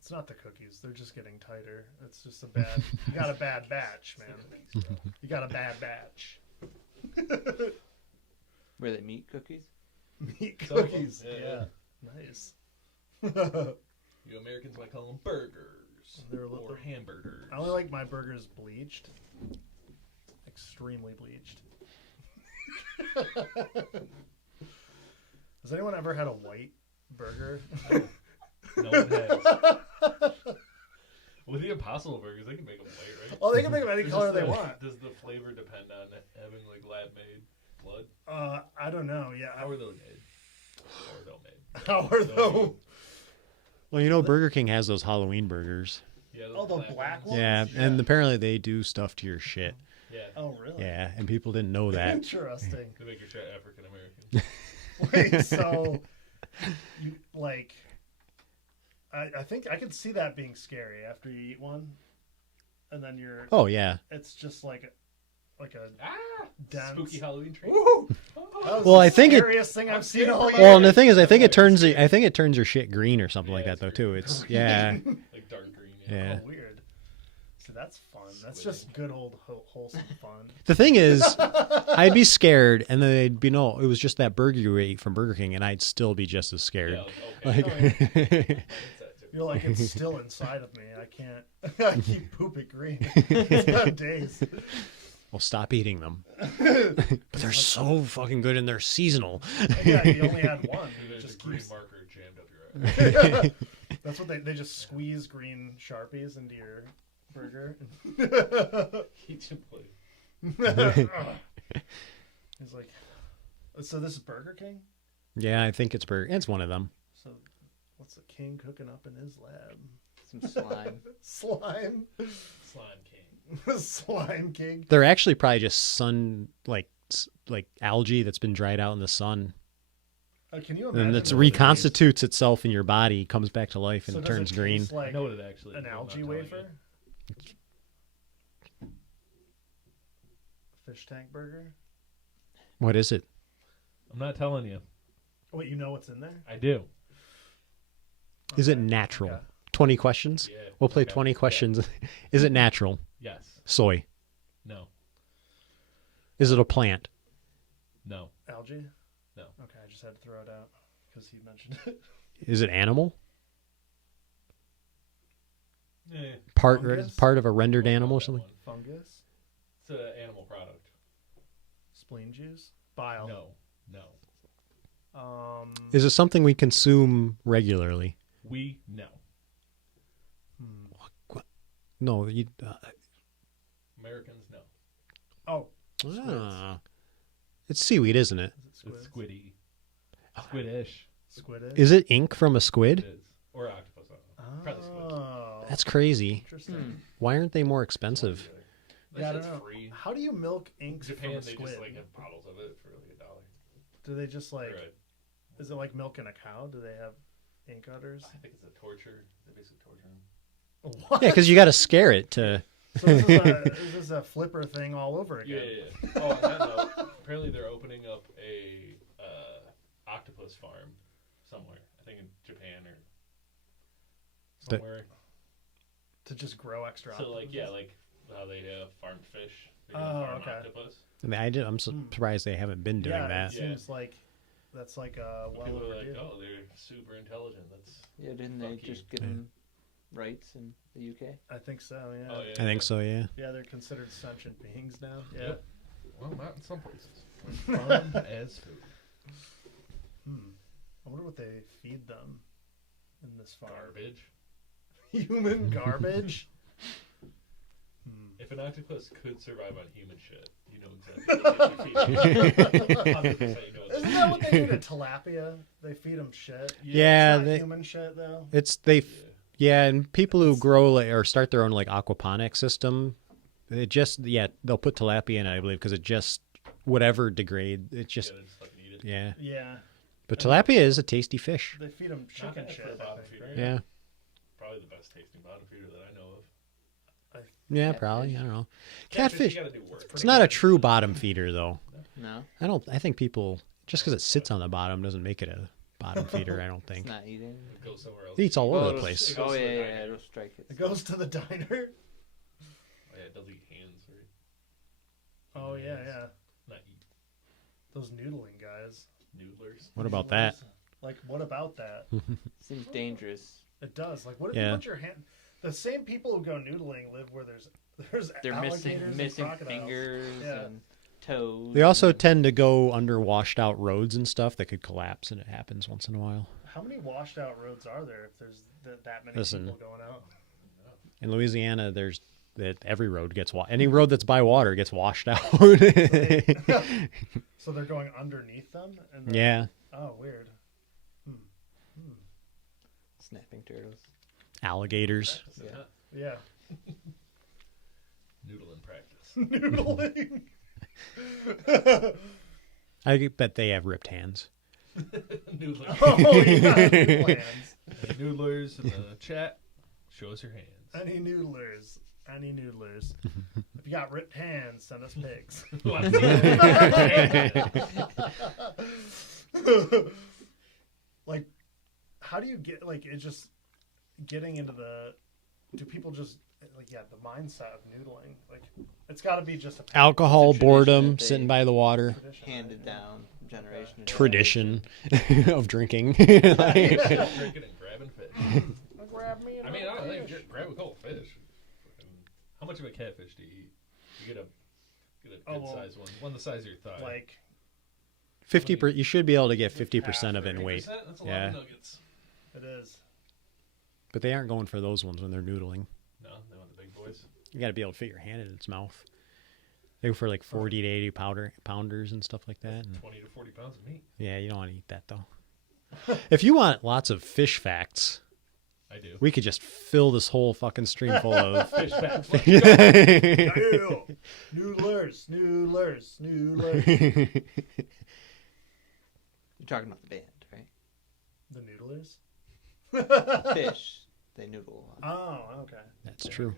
It's not the cookies. They're just getting tighter. It's just a bad. You got a bad batch, man. You got a bad batch. Where they meat cookies? Meat Some of 'em, cookies. yeah. Yeah. Nice. You Americans might call them burgers. They're a little- Or hamburgers. I only like my burgers bleached. Extremely bleached. Has anyone ever had a white burger? No one has. With the Impossible Burgers, they can make them white, right? Oh, they can make them any Does color the- they want. Does the flavor depend on having like lab-made blood? I don't know. Yeah. How are they made? Or they'll made? How are those? Well, you know, Burger King has those Halloween burgers. Yeah, Oh, the black ones? Yeah, Yeah. and apparently they do stuff to your shit. Yeah, Oh, really? Yeah, and people didn't know that. Interesting. they make your shit African American. Wait, so you like? I think I can see that being scary after you eat one, and then you're. Oh, yeah. It's just like a Ah! dense. Spooky Halloween treat. Woo! Oh. That was Well, the I think it- scariest thing I've seen all night. Well, and the thing is, I think it turns your shit green or something like Yeah, that, though, it's too. green. It's, yeah. Like dark green. Yeah. Oh, weird. So that's fun. That's just good old wholesome fun. The thing is, I'd be scared, and then they'd be, no, it was just that burger you ate from Burger King, and I'd still be just as scared. Yeah, okay. Like, It's that too. You're like, it's still inside of me. I can't. I keep pooping green. It's been days. well, stop eating them. But they're so fucking good, and they're seasonal. Yeah, you only had one. Maybe It there's a just green keeps. marker jammed up your eye. That's what they just squeeze green Sharpies into your burger. Each employee. He's like, so this is Burger King? Yeah, I think it's burger. It's one of them. So what's the king cooking up in his lab? Some slime. Slime? Slime King. Slime king? They're actually probably just like algae that's been dried out in the sun, Can you imagine? and it what it reconstitutes itself in your body, comes back to life, and So it does turns it green. taste I like know what it actually is. an but I'm not algae telling you. wafer? Fish tank burger? What is it? I'm not telling you. Wait, you know what's in there? I do. Is it Okay, natural? okay. 20 questions. Yeah. We'll play Okay. 20 Yeah. questions. Is it natural? Yes. Soy. No. Is it a plant? No. Algae? No. Okay, I just had to throw it out because he mentioned it. Is it animal? Eh, Fungus? Part of a rendered I'll animal or that something? one. Fungus? It's an animal product. Spleen juice? Bile? No. No. Is it something we consume regularly? We no. No. You, Americans no. Oh, squids. it's seaweed, isn't it? Is it squids? It's squiddy. Squid-ish. Squid Is it ink from a squid? It is. Or octopus. I don't know. Probably squid. Oh, That's crazy. interesting. Why aren't they more expensive? That Yeah, I don't shit's know. free. How do you milk ink from Japan, a they squid? just like have bottles of it for like $1. Do they just like? Right. Is it like milking a cow? Do they have ink udders? I think it's a torture. They basically torture them. What? Yeah, because you got to scare it to. So this is a flipper thing all over Yeah, again. yeah, yeah. Oh, on that note, apparently they're opening up a octopus farm somewhere. I think in Japan or somewhere. To just grow extra. So like, yeah, octopuses? like how they farmed fish. They Oh, farm okay. octopus. I mean, I'm surprised they haven't been doing yeah, that. It seems like that's like well People are overdue. like, oh, they're super intelligent. That's Yeah, didn't they Fuck you. just give them rights in the UK? I think so. Yeah. oh yeah. I think so. Yeah. Yeah, they're considered sentient beings now. Yeah. Yep. Well, not in some places. Farmed as food. I wonder what they feed them in this farm. Garbage. Human garbage. If an octopus could survive on human shit, you know exactly what you feed it. 100% you know what Isn't you that what they do to tilapia? They feed them shit. Yeah, It's not they- human shit though. It's they. feed. Yeah, and people who grow or start their own like aquaponic system, it just they'll put tilapia in it, I believe, because it just whatever degrade it just Yeah, they just fucking eat it. yeah. Yeah, But tilapia is a tasty fish. they feed them Not chicken bad for a shit. I bottom think, feeder. right? Yeah. Probably the best tasting bottom feeder that I know of. Yeah, Catfish. probably. I don't know. Catfish, Catfish. you gotta do work. It's not a true bottom feeder though. No, I think people just because it sits on the bottom doesn't make it a bottom feeder. I don't it's think. not eating. It goes somewhere else. It eats all over the it'll- place. goes Oh to the yeah, yeah, diner. it'll strike it. It goes to the diner. Oh, yeah, it does eat hands, right? Oh yeah, yeah. Not eat Those noodling guys. noodlers. What about that? Like, what about that? Seems dangerous. It does. Like, what if Yeah. you put your hand? The same people who go noodling live where there's They're missing alligators and missing crocodiles. fingers Yeah. and toes. They also and- tend to go under washed out roads and stuff that could collapse, and it happens once in a while. How many washed out roads are there if there's that many Listen. people going out? In Louisiana, there's that every road gets any road that's by water gets washed out. So they're going underneath them? And then- Yeah, Oh, weird. snapping turtles. alligators. Yeah. Yeah. Noodling practice. Noodling. I bet they have ripped hands. Noodler. Oh, yeah. Plans. Noodlers in the chat. Show us your hands. Any noodlers? Any noodlers? If you got ripped hands, send us pics. Like, how do you get, like, it just getting into the, do people just, like, yeah, the mindset of noodling? Like, it's got to be just a Alcohol, It's a tradition boredom, that they- sitting by the water, tradition. Handed down generation. to tradition of drinking. Drinking and grabbing fish. Grab me I mean, I don't think grab a couple fish. How much of a catfish do you eat? You get a good size one the size of your thigh. Like, 50%. You should be able to get 50% of it in 50%? weight. That's a lot Yeah. of nuggets. it is. But they aren't going for those ones when they're noodling. No, they want the big boys. You got to be able to fit your hand in its mouth. They go for like 40 to 80 pounders and stuff like that. And 20 to 40 pounds of meat. yeah, you don't want to eat that though. If you want lots of fish facts, I do. we could just fill this whole fucking stream full of. Fish facts. Ew. Noodlers, noodlers, noodlers. You're talking about the band, right? The noodlers? Fish. They noodle a lot. Oh, okay. That's true.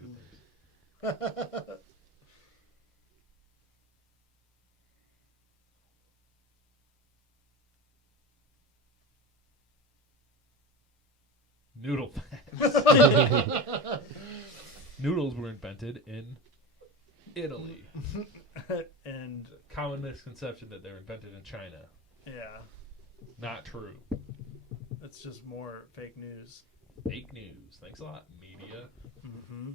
Noodle facts. Noodles were invented in Italy. And, Common misconception that they're invented in China. yeah, Not true. it's just more fake news. Fake news. Thanks a lot, media. Mm-hmm.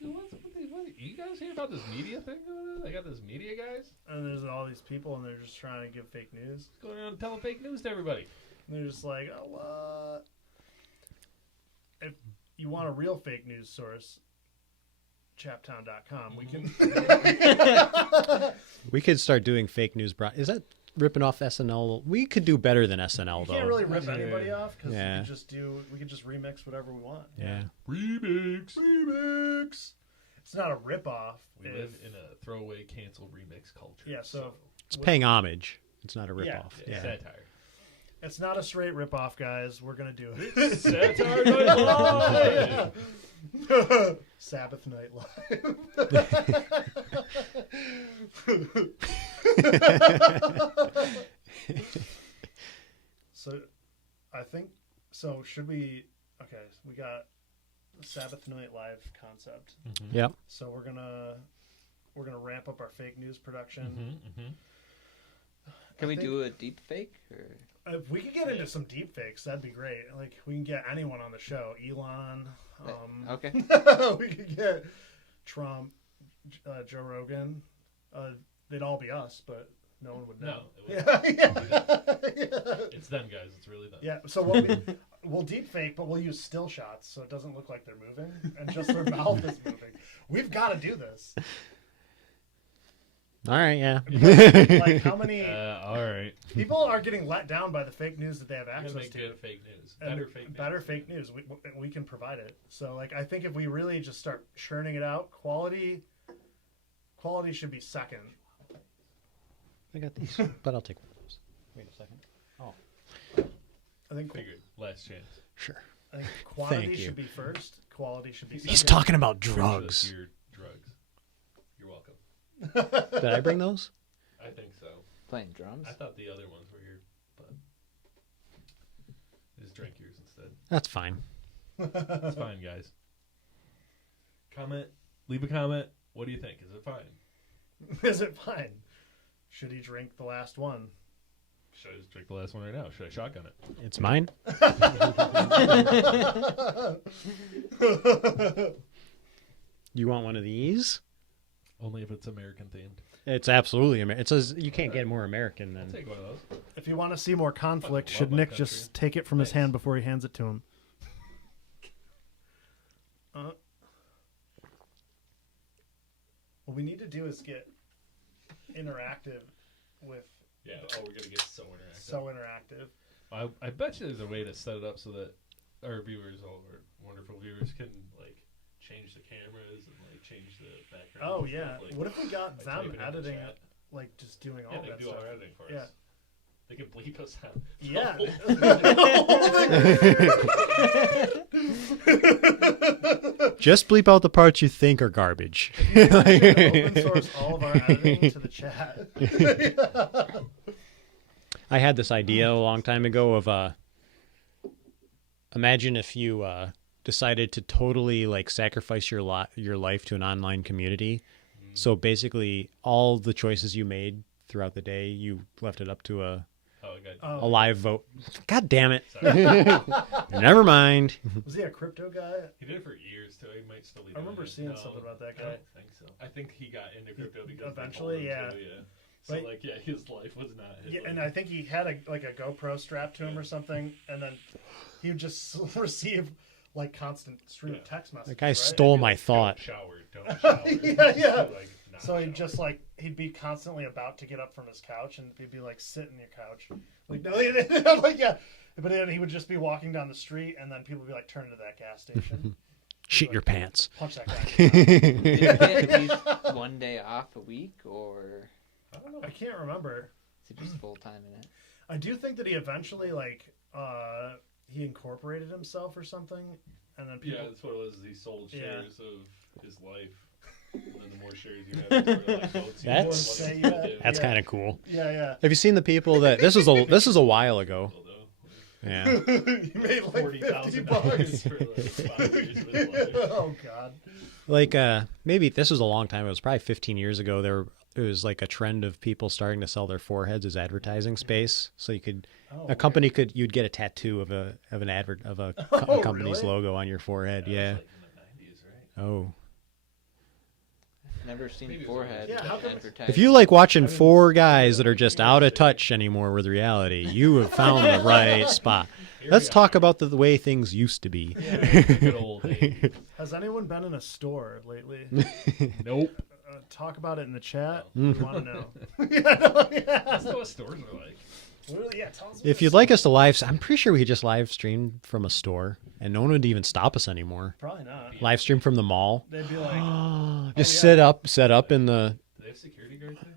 You guys hear about this media thing going on? They got this media guys And there's all these people, and they're just trying to give fake news. going around telling fake news to everybody. And they're just like, oh, what? If you want a real fake news source, Chaptown.com. We can. We could start doing fake news. Is that ripping off SNL. We could do better than SNL You though. can't really rip anybody off because Yeah. we could just remix whatever we want. Yeah. Remix. It's not a rip off. We live in a throwaway cancel remix culture. Yeah, so It's paying homage. It's not a rip Yeah. off. Yeah. Satire. it's not a straight rip off, guys. We're gonna do it. Satire Night Live! Sabbath Night Live. So, I think so. Should we? Okay, we got Sabbath Night Live concept. Yep. So we're gonna ramp up our fake news production. Can we think- do a deep fake? Or... If we could get into some deep fakes, that'd be great. Like we can get anyone on the show. Elon. Okay. We could get Trump, Joe Rogan. They'd all be us, but no one would know. No, it Yeah. It's them, guys. It's really them. Yeah. So we'll deep fake, but we'll use still shots so it doesn't look like they're moving and just their mouth is moving. We've got to do this. All right. Yeah. Like how many All right. people are getting let down by the fake news that they have We're access gonna make to? good fake news. And Better fake news. Better fake news. We can provide it. So like I think if we really just start churning it out, quality should be second. I got these, but I'll take one of those. Wait a second. I think Figured. Last chance. Sure. I think quantity Thank you. should be first. Quality should be second. He's talking about Pretty sure that's drugs. your drugs. You're welcome. Did I bring those? I think so. Playing drums? I thought the other ones were here, but just drink yours instead. That's fine. It's fine, guys. Leave a comment. What do you think? Is it fine? Is it fine? Should he drink the last one? Should I just drink the last one right now? Should I shotgun it? It's mine. You want one of these? Only if it's American themed. It's absolutely American. It says you can't get more American I'll than. take one of those. If you want to see more conflict, Fucking should love my Nick just country. take it from his Nice. hand before he hands it to him? What we need to do is get interactive with Yeah. Oh, we're gonna get so interactive. so interactive. I bet you there's a way to set it up so that our viewers, all our wonderful viewers, can like change the cameras and like change the background. Oh and yeah. stuff, like, What if we got by them typing in the editing chat. it, like just doing all Yeah, they that do stuff? all our editing for us. Yeah. They can bleep us out. Yeah. Just bleep out the parts you think are garbage. Open source all of our editing to the chat. I had this idea a long time ago of imagine if you decided to totally like sacrifice your life to an online community. So basically, all the choices you made throughout the day, you left it up to a live vote. God damn it! Never mind. Was he a crypto guy? He did it for years too. He might still be. I remember doing it. seeing No, something about that I guy. don't think so. I think he got into crypto because they Eventually, told him yeah. to, yeah. So Right. like, yeah, his life was not. His Yeah, life. and I think he had a GoPro strapped to him or something, and then he would just receive like constant stream of text messages. That guy right? stole He'd be my like, thought. Don't shower. Don't shower. Yeah. Like, not So he'd shower. just like he'd be constantly about to get up from his couch, and he'd be like, "Sit in your couch." Like no, like yeah. But then he would just be walking down the street, and then people would be like, "Turn to that gas station, Shit your pants. punch that guy." Did he get at least one day off a week, or I don't know. I can't remember. is it just full time in it? I do think that he eventually like he incorporated himself or something, and then people. Yeah, that's what it was. He sold Yeah. shares of his life. And then the more shares you have, the more like, votes you That's- have, Say, what yeah. you do. That's Yeah. kind of cool. Yeah, Have you seen the people that this is a while ago? Although, Yeah. you made like $50. $40,000 for like 5 years of his life. Oh God. Like maybe this was a long time. It was probably 15 years ago. It was like a trend of people starting to sell their foreheads as advertising space. So you could Oh, a company you'd get a tattoo of a Oh, company's really? logo on your forehead. That was, Yeah. like, in the 90s, right? Oh. Never seen Maybe it was forehead Yeah, how come- advertised. If you like watching four guys that are just out of touch anymore with reality, you have found the right spot. Let's talk about the way things used to be. Good old days. Has anyone been in a store lately? Nope. Talk about it in the chat. Mm. We want to know. Yeah, no, yeah. Let's do a stores are like. Well, yeah, tell us. If you'd like us to I'm pretty sure we could just live stream from a store, and no one would even stop us anymore. Probably not. Live stream from the mall. They'd be like, Just yeah. set up in the. Do they have security guards there?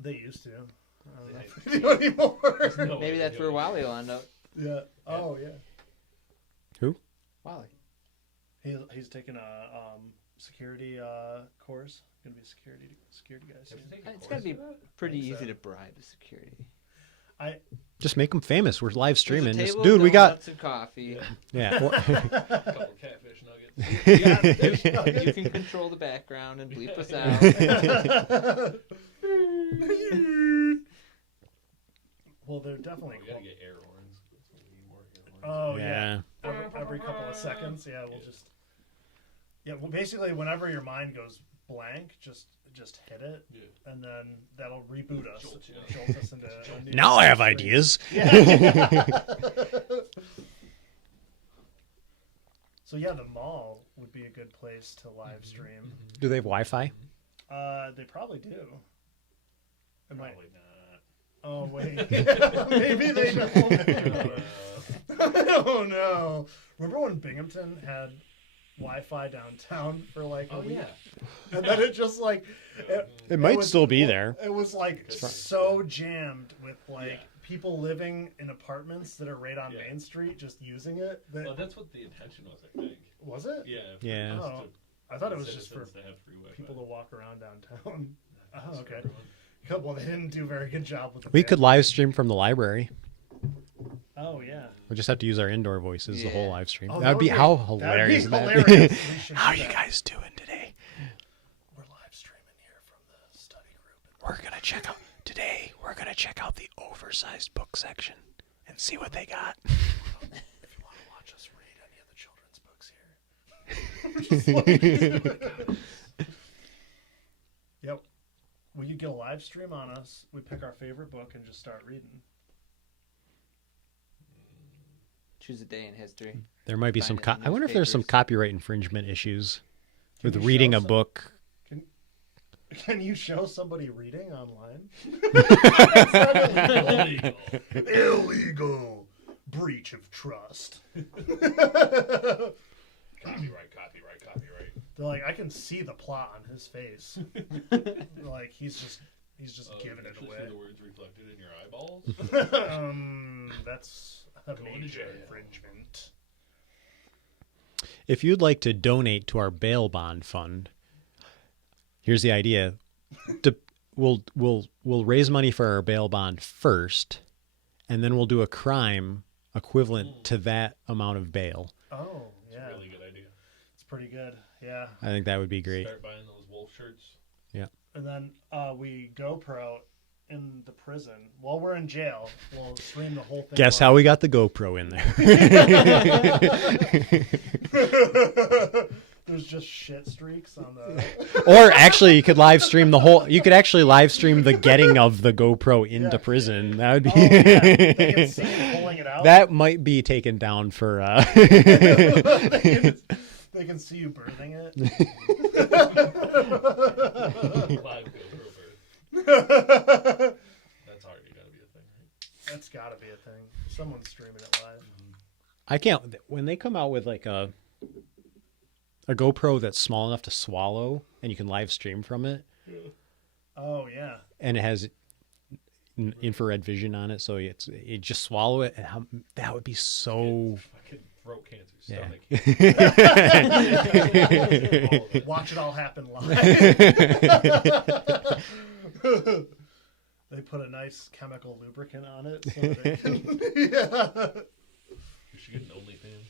they used to. I don't know if they do anymore. No Maybe way that's they where do. Wally will end up. Yeah. Oh yeah. Wally. He's taking a security course. Gonna be a security guy soon. It's got to be pretty think easy so. to bribe the security. Just make them famous. We're live streaming. There's a Just, table dude, of we got. donuts and coffee. Yeah. A couple catfish nuggets. You can control the background and bleep us out. Well, they're definitely. We gotta get air horns. We need more air horns. Oh yeah. Yeah. Every couple of seconds, yeah, we'll just. Yeah, well, basically, whenever your mind goes blank, just hit it, Yeah. and then that'll reboot us, Jolt, jolt us into. a new Now I have stream. ideas. Yeah. So yeah, the mall would be a good place to live stream. Do they have Wi-Fi? They probably do. It might. Probably not. Oh wait, maybe they don't. I don't know. Remember when Binghamton had Wi-Fi downtown for like a Oh week, yeah. and then it just like It might was- still be there. It was like so jammed with like people living in apartments that are right on Yeah. Main Street, just using it. That Well, that's what the intention was, I think. was it. Yeah. Yeah. Oh, I thought it was just for citizens to have free Wi-Fi. people to walk around downtown. Just Oh, for okay. everyone. Well, they didn't do a very good job with the. We could band. live stream from the library. Oh yeah. We'll just have to use our indoor voices the whole Yeah. live stream. Oh, that would be how hilarious would that be? hilarious. We should How are do you that. guys doing today? We're live streaming here from the study group. We're gonna check out today. We're gonna check out the oversized book section and see what they got. If you want to watch us read any of the children's books here. Yep. We could get a live stream on us. We pick our favorite book and just start reading. Choose a day in history. There might be Find some. it in I wonder if there's some newspapers. copyright infringement issues with you reading show a some- book. Can you show somebody reading online? Illegal. Illegal. Breach of trust. Copyright. They're like, I can see the plot on his face. Like he's just giving it Actually away. see the words reflected in your eyeballs. That's a Going to major jail. infringement. If you'd like to donate to our bail bond fund, here's the idea: we'll raise money for our bail bond first, and then we'll do a crime equivalent to that amount of bail. Oh, It's yeah. a really good idea. It's pretty good. Yeah. I think that would be great. Start buying those wolf shirts. And then we GoPro in the prison while we're in jail. We'll stream the whole thing. Guess how we got the GoPro in there. There's just shit streaks on the. Or actually, you could live stream the whole. You could actually live stream the getting of the GoPro into Yeah. prison. That would be. Oh, yeah. They can see you pulling it out. That might be taken down for. They can see you birthing it. Live GoPro birth. That's already got to be a thing, right? That's got to be a thing. Someone's streaming it live. I can't. When they come out with like a GoPro that's small enough to swallow and you can live stream from it, Oh yeah. and it has infrared vision on it, so you just swallow it, and that would be so. Fucking throat cancer, Yeah. stomach. Watch it all happen live. They put a nice chemical lubricant on it so that it can. Yeah. We should get an OnlyFans.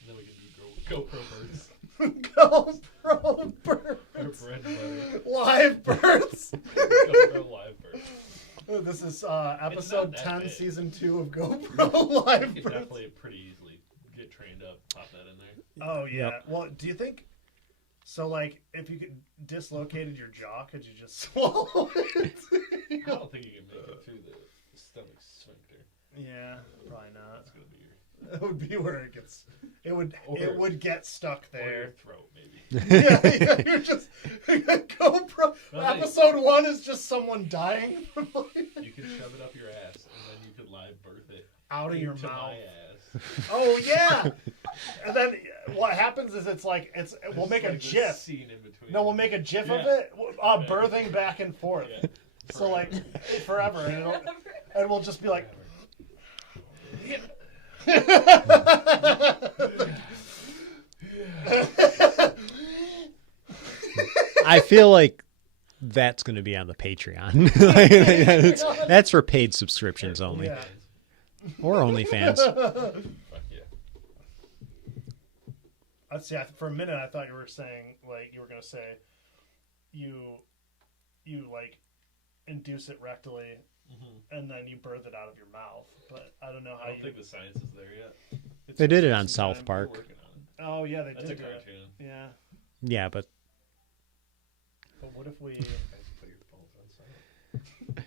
And then we can do GoPro births. GoPro birds. Or bread butter. Live birds. GoPro live births. This is It's episode not that 10, big. season 2 of GoPro live You could birds. definitely pretty easily get trained up, pop that in there. Oh yeah. Yep. Well, do you think so? Like, if you could dislocated your jaw, could you just swallow it? I don't think you can make it through the stomach sphincter. Yeah, probably not. That's gonna be your That would be where it gets. It would. Or- it would get stuck or your there. throat, maybe. Yeah, you're just GoPro. Well, hey. Episode 1 is just someone dying. You could shove it up your ass, and then you could live birth it out of your into mouth. my ass. Oh yeah. And then what happens is we'll make a Like this GIF. scene in between. No, we'll make a GIF of Yeah. it, birthing back and forth. Yeah. So like forever, and we'll just be like. I feel like that's going to be on the Patreon. That's for paid subscriptions only, Yeah. or OnlyFans. Fuck yeah. Let's see. For a minute, I thought you were saying like you were gonna say you like induce it rectally and then you birth it out of your mouth. But I don't know how. I don't think the science is there yet. They did it on some South time. We're Park. working on it. Oh yeah, they That's did a do it. cartoon. Yeah, Yeah, but but what if we? Guys, put your phones on silent.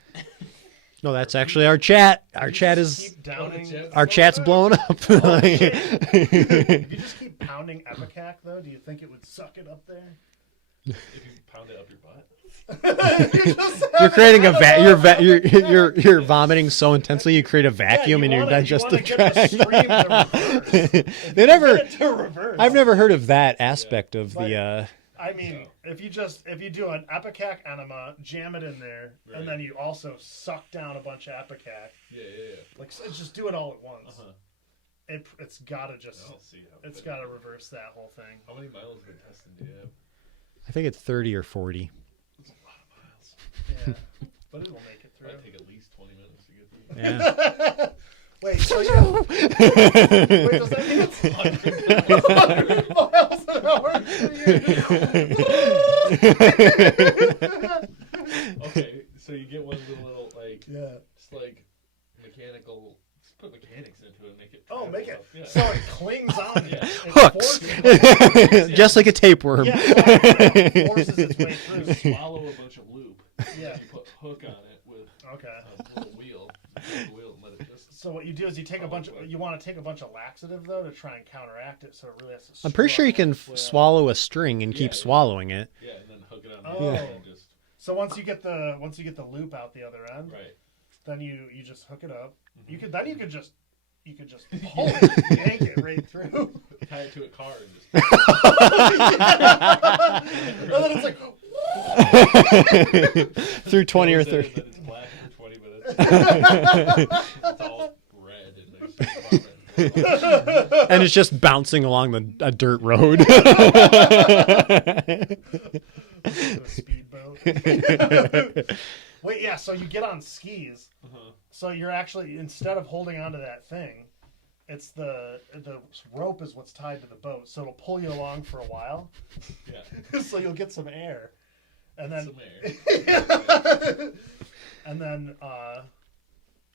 no, that's actually our chat. Our chat is Keep downing. our chat's blown up. If you just keep pounding Epicac, though, do you think it would suck it up there? If you pound it up your butt. You're creating you're vomiting so intensely you create a vacuum in your digestive tract. They never. I've never heard of that aspect of the. I mean, if you do an Epicac enema, jam it in there, Right. and then you also suck down a bunch of Epicac, Yeah. like just do it all at once. Uh-huh. It's gotta just. I'll see how It's bad. got to reverse that whole thing. How many miles of intestine do you have? I think it's 30 or 40. That's a lot of miles. Yeah, but it will make it through. Might take at least 20 minutes to get through. Yeah. Wait, so wait, does that mean it's 100 miles an hour? Okay, so you get one of the little like, Yeah. just like mechanical. Just put mechanics into it and make it. Oh, make it travel up. Yeah. so it clings on you. Yeah. It Hooks, forces- just like a tapeworm. Yeah, it forces its way through. You swallow a bunch of loop. Yeah. You put hook on it with Okay. a little wheel. You take the wheel and let it just. So what you do is you take you want to take a bunch of laxative though to try and counteract it, so it really has to. I'm pretty sure you can struggle. swallow a string and keep Yeah. swallowing it. Yeah, and then hook it on the Oh. end and just. So once you get the loop out the other end, Right. then you just hook it up. Mhm. You could just pull it, yank it right through. Tie it to a car and just. And then it's like. Through 20 or Close it, 30. and then it's black for 20 minutes. It's all red and there's vomit. And it's just bouncing along a dirt road. A speedboat. Wait, yeah. So you get on skis. Uh-huh. So you're actually, instead of holding onto that thing, it's the rope is what's tied to the boat. So it'll pull you along for a while. Yeah. So you'll get some air, and then Some air. and then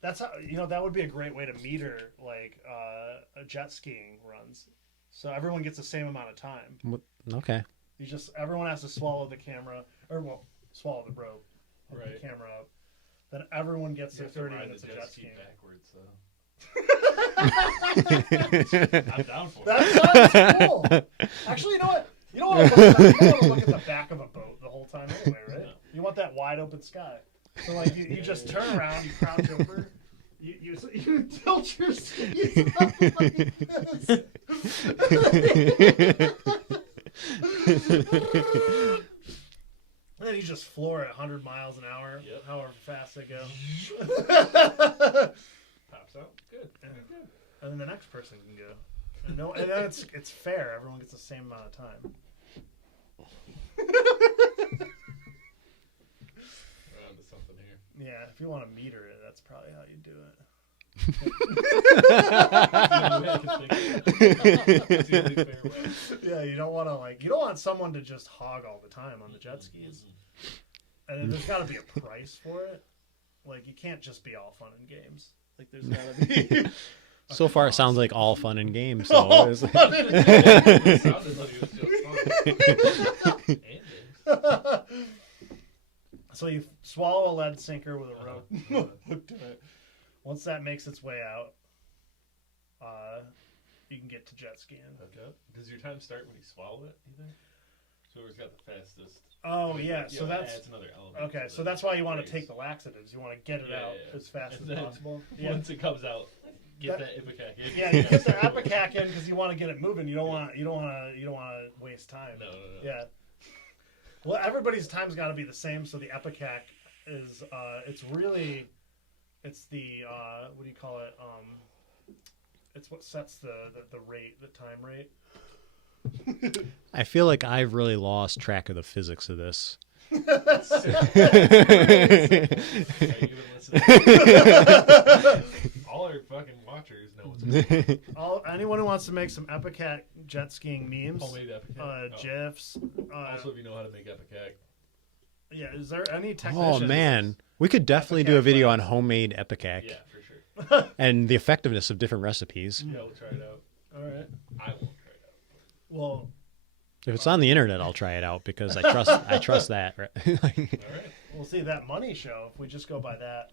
that's how that would be a great way to meter like jet skiing runs. So everyone gets the same amount of time. Okay. Everyone has to swallow the camera, swallow the rope, hook Right. the camera up. Then everyone gets You their have to 30 ride minutes the of jet jet ski skiing. backwards, so. I'm down for That it. sounds cool. Actually, you know what? You don't want to look at the back of a boat the whole time anyway, right? No. You want that wide open sky. So like you just turn around, you crouch over, you tilt your skis up like this. And then you just floor at 100 miles an hour, Yep. however fast they go. Pops out. Good. Yeah. Good. And then the next person can go. And then it's fair. Everyone gets the same amount of time. We're on to something here. Yeah, if you want to meter it, that's probably how you do it. It's the only fair way. Yeah, you don't want someone to just hog all the time on the jet skis. And there's got to be a price for it. Like, you can't just be all fun and games. Like, there's got to be. So far, it sounds like all fun and games. So All it's- fun and games. It sounded like it was just fun. And games. So you swallow a lead sinker with a rope hooked to it. Once that makes its way out, you can get to jet skiing. Hook up. Does your time start when you swallow it, you think? So whoever's got the fastest. Oh yeah, so that's adds another element. okay. to So the that's why you want to race. take the laxatives. You want to get it out as fast And as then possible. Yeah. Once it comes out, get That- that ipecac in. Yeah, you get the epicac in because you want to get it moving. You don't want to waste time. No. Yeah. Well, everybody's time's got to be the same. So the epicac is it's the what do you call it? It's what sets the rate, the time rate. I feel like I've really lost track of the physics of this. Are you even listening? All our fucking watchers know what's going on. Anyone who wants to make some epicac jet skiing memes, Homemade epicac. gifs. Also, if you know how to make epicac. Yeah, is there any technicians? Oh man, we could definitely do a Epicac video on class. homemade epicac Yeah, for sure. and the effectiveness of different recipes. Yeah, we'll try it out. All right. I won't try it out. Well, If it's on the internet, I'll try it out because I trust that. Right? All right. we'll see that money show. If we just go by that,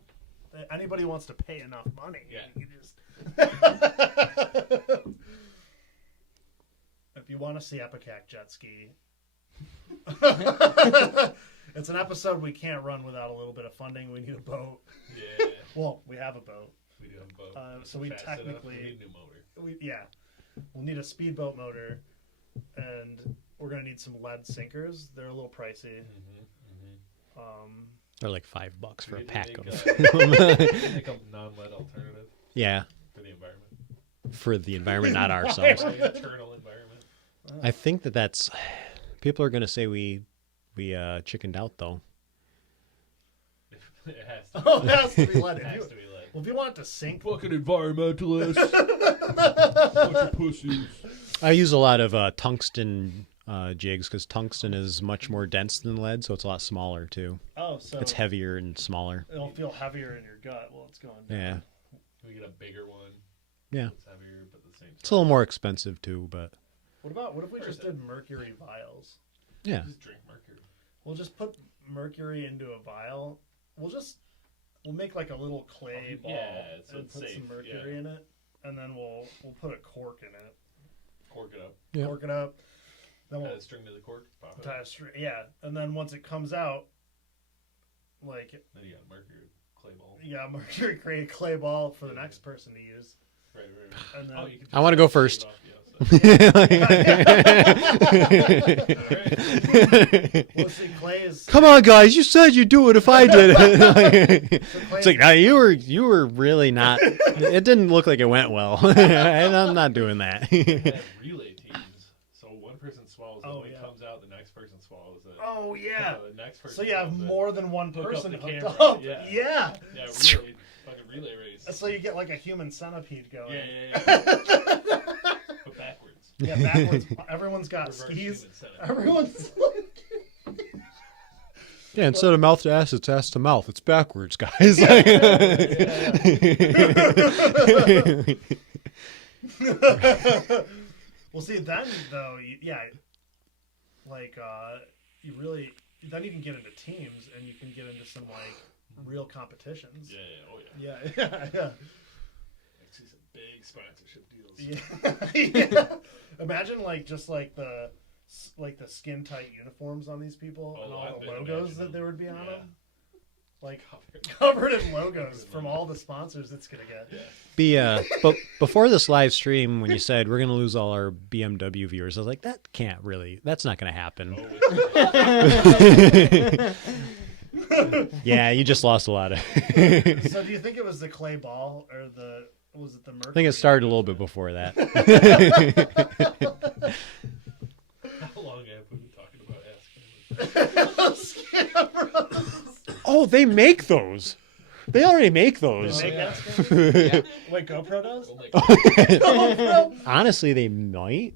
anybody who wants to pay enough money, Yeah. you can just. If you want to see epicac jet ski, it's an episode we can't run without a little bit of funding. We need a boat. Yeah, Well, we have a boat. we do have a boat. So we Fast enough, technically- we need a new motor. We'll need a speedboat motor, and we're gonna need some lead sinkers. They're a little pricey. They're like $5 for a We need to pack make, of. make a non-lead alternative Yeah, for the environment. for the environment, not ourselves. For the internal environment. I think that's. People are gonna say we chickened out though. It has to. Oh, it has to be lead. It has to be lead. Well, if you want it to sink, Fucking environmentalists. Bunch of pussies. I use a lot of tungsten jigs because tungsten is much more dense than lead, so it's a lot smaller too. so It's heavier and smaller. it'll feel heavier in your gut while it's going down. Yeah, We get a bigger one. yeah. It's heavier, but the same. It's a little more expensive too, but What if we just did mercury vials? yeah. Just drink mercury. We'll just put mercury into a vial. We'll make like a little clay ball so and it's put safe, some mercury in it, and then we'll put a cork in it. Cork it up. Yeah. Cork it up. Then Tie we'll a string to the cork. Pop it. tie a string. Yeah, and then once it comes out, like Then you got a mercury clay ball. you got mercury clay ball for the next person to use. Right. And then You can I wanna go just shave first. it off the outside. Well, see, clay is Come on, guys! You said you'd do it if I did it. so clay It's like, no, you were really not. It didn't look like it went well. I'm not doing that. We have relay teams. So one person swallows it. Oh, When yeah. it comes out, the next person swallows it. Oh yeah. The next person So you have swallows it. more than one Hook up person the hooked camera, up. yeah. Yeah. Yeah, relay, fucking relay race. So you get like a human centipede going. Yeah. But backwards. Yeah, backwards. Everyone's got Reverse skis. human centipede. Everyone's Yeah, instead of mouth to ass, it's ass to mouth. It's backwards, guys. Well, see, then though, you really then you can get into teams and you can get into some like real competitions. Yeah. Oh yeah. Yeah. I see some big sponsorship deals. Yeah. Imagine just the skin tight uniforms on these people and Oh, all the I logos imagine that there would be on Yeah. them. Like Covered. covered in logos from all the sponsors it's gonna get. Yeah. But before this live stream, when you said we're gonna lose all our BMW viewers, I was like, that's not gonna happen. Oh, Yeah, you just lost a lot of. So do you think it was the clay ball or was it the mercury? I think it started a little bit before that. how long have we been talking about asking? Oh, they make those. They already make those. They make yeah. that skin? Yeah. Wait, GoPro does? Oh my GoPro? Honestly, they might.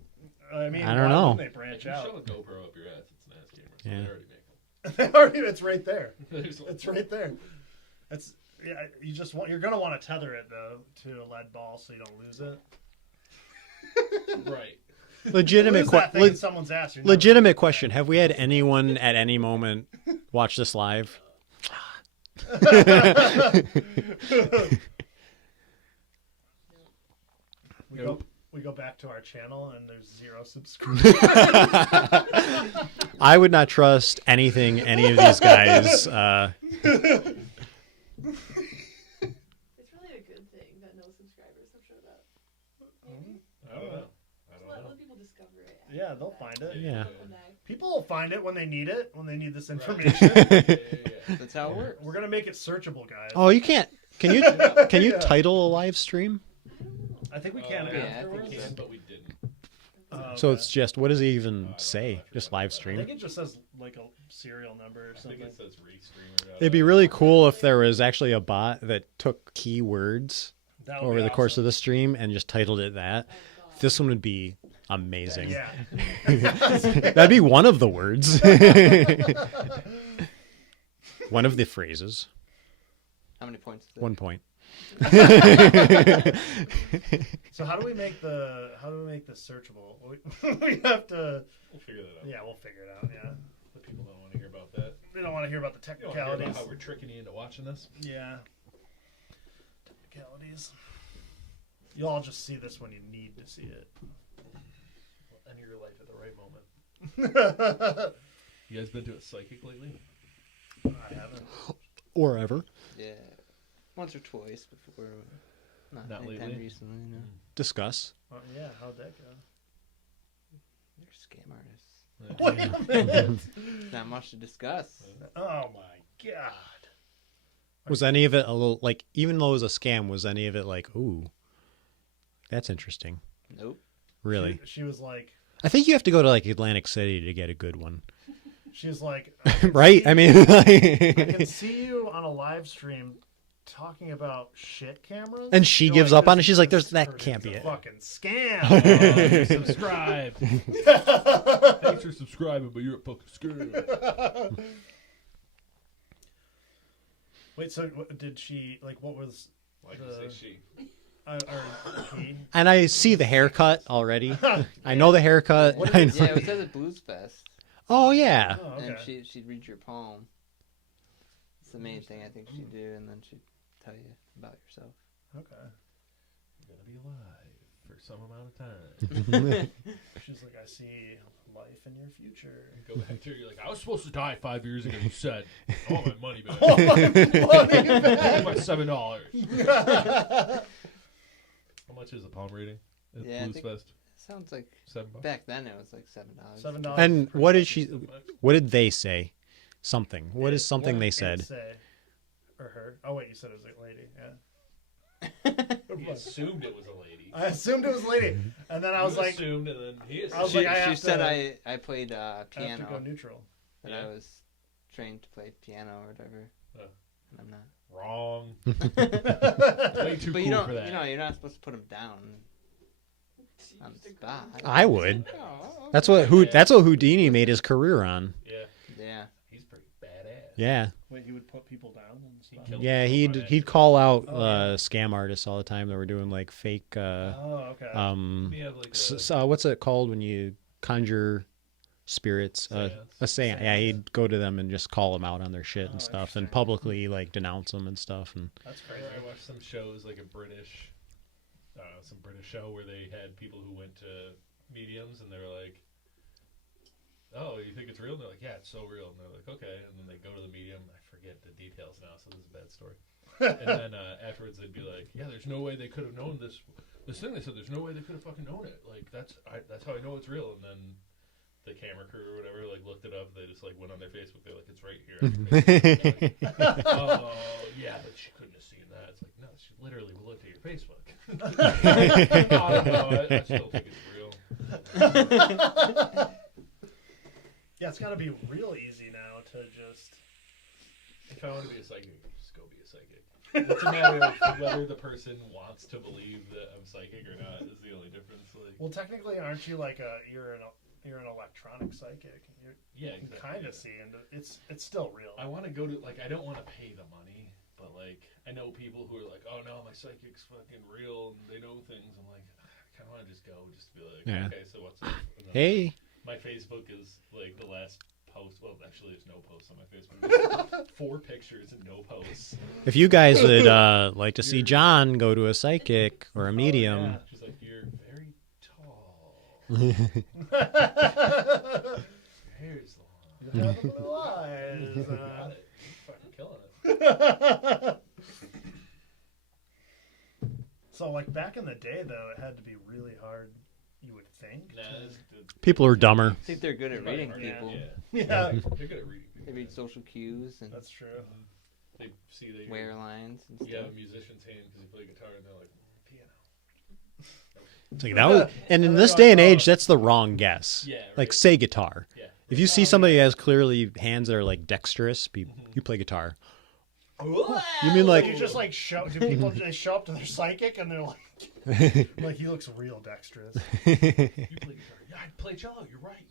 I mean, I don't why know. wouldn't they branch If you shove out? a GoPro up your ass, it's an ass camera. So Yeah. they already make them. It's right there. There's one. It's right there. You're gonna want to tether it though to a lead ball so you don't lose it. Right. Legitimate, Lose that thing in someone's ass. You're never- legitimate question. Have we had anyone at any moment watch this live? We we go back to our channel and there's 0 subscribers. I would not trust anything any of these guys. It's really a good thing that no subscribers have showed up. Maybe. I don't know. Let people discover it. Yeah, they'll find it. Yeah. People will find it when they need it, when they need this Right. information. That's how it works. We're gonna make it searchable, guys. Oh, you can't. Can you Yeah. title a live stream? I think we can yeah, I think afterwards. We can, but we didn't. So Okay. it's just, what does it even I say? forgot Just about live that. I stream? think it just says like a serial number or I think something. it says restream. Or It'd be really cool if there was actually a bot that took keywords That would over be the course of awesome. the stream and just titled it that. This one would be amazing. Yeah. That'd be one of the words. One of the phrases. How many points is it? 1 point. So how do we make this searchable? We have to. We'll figure that out. Yeah, we'll figure it out. Yeah. The people don't want to hear about that. We don't want to hear about the You don't want to hear technicalities. about how we're tricking you into watching this. Yeah. Technicalities. You'll all just see this when you need to see it. Well, enter your life at the right moment. I You guys been to a psychic lately? haven't. Or ever. Yeah. Once or twice before. Not lately? anytime recently, no. Discuss. Yeah, how'd that go? They're scam artists. Wait a minute. Not much to discuss. Oh my god. Was any of it a little, like, even though it was a scam, was any of it like, ooh, that's interesting? Nope. Really? She was like, I think you have to go to, like, Atlantic City to get a good one. she was like, Right? I mean, I can like, see you on a live stream talking about shit cameras. and she You're gives like, up on this- it. She's like, this that person's can't be a it. fucking scam. Subscribe. Thanks for subscribing, but you're a fucking scam. Wait, so did she like? What was? Why do you say she? Or he? And I see the haircut already. I know the haircut. What I did know- Yeah, it says at Blues Fest. Oh, yeah. Oh, okay. And she'd read your poem. It's the main thing I think she'd do, and then she'd tell you about yourself. Okay. You're gonna be alive for some amount of time. She's like, I see life in your future. Go back to her. You're like, I was supposed to die 5 years ago. You said, I want my money back. Oh my money I back. want my $7. How much is the palm reading at Yeah, I Blues think- Fest? Sounds like $7. back then it was like $7. $7. And per what did person. she, what did they say? Something. What is something What they did said? it say? Or her? Oh wait, you said it was a lady. He Yeah. assumed it was a lady. I assumed it was a lady, and then I was You like, assumed, and then he assumed. I was She, like, I she have said to- I played I have to piano, go neutral. that Yeah. I was trained to play piano or whatever. Oh. And I'm not. Wrong. Way too But cool you don't, for that. you're not supposed to put them down on the spot. I would. Oh, That's what Houdini made his career on. Yeah, yeah. he's pretty badass. Yeah. Wait, he would put people down and stuff. killed Yeah, himself he'd on he'd call out Oh, yeah. scam artists all the time that were doing like fake Oh, okay. He had like what's it called when you conjure spirits? Seance. A seance. Yeah, he'd go to them and just call them out on their shit Oh, and stuff, and interesting. publicly like denounce them and stuff. And That's crazy. I watched some shows like some British show where they had people who went to mediums and they were like, "Oh, you think it's real?" And they're like, "Yeah, it's so real." And they're like, "Okay." And then they go to the medium. I forget the details now, so this is a bad story. And then afterwards they'd be like, "Yeah, there's no way they could have known this. This thing they said, there's no way they could have fucking known it. Like that's how I know it's real." And then the camera crew or whatever like looked it up. They just like went on their Facebook. They're like, "It's right here." on your Facebook." They're like, "Oh yeah, but she couldn't have seen that." It's like, no, she literally looked at your Facebook. I don't know. I still think it's real. Yeah, it's got to be real easy now to just. If I want to be a psychic, just go be a psychic. It's a matter of whether the person wants to believe that I'm psychic or not. Is the only difference. Like, Well, technically, aren't you like you're an electronic psychic? yeah, You can exactly, kind of yeah. see, and it's still real. I want to go to I don't want to pay the money, but like I know people who are like, "Oh no, my psychic's fucking real and they know things." I'm like, I kind of want to just go, just to be like, Yeah. "Okay, so what's up?" And then hey, my Facebook is like the last post. Well, actually, there's no posts on my Facebook. There's 4 pictures and no posts. if you guys would like to see John go to a psychic or a medium, She's like, "You're very Hair's long. You have the blue eyes. Got it. Fucking killing it. So, like, back in the day, though, it had to be really hard, you would think. Nah, People are dumber. I think they're good at reading Yeah. people. Yeah. Yeah, They're good at reading people. They read social cues and that's true. They see that wear lines and you stuff. have a musician's hand because you play guitar, and they're like, piano. It's like that was, and in this day and age, that's the wrong guess. Yeah, right. Like, say guitar. Yeah. If you see somebody who has clearly hands that are like dexterous, you play guitar. You mean like You just, like, do people just show up to their psychic and they're like, like, he looks real dexterous. You play guitar. Yeah, I play cello. You're right.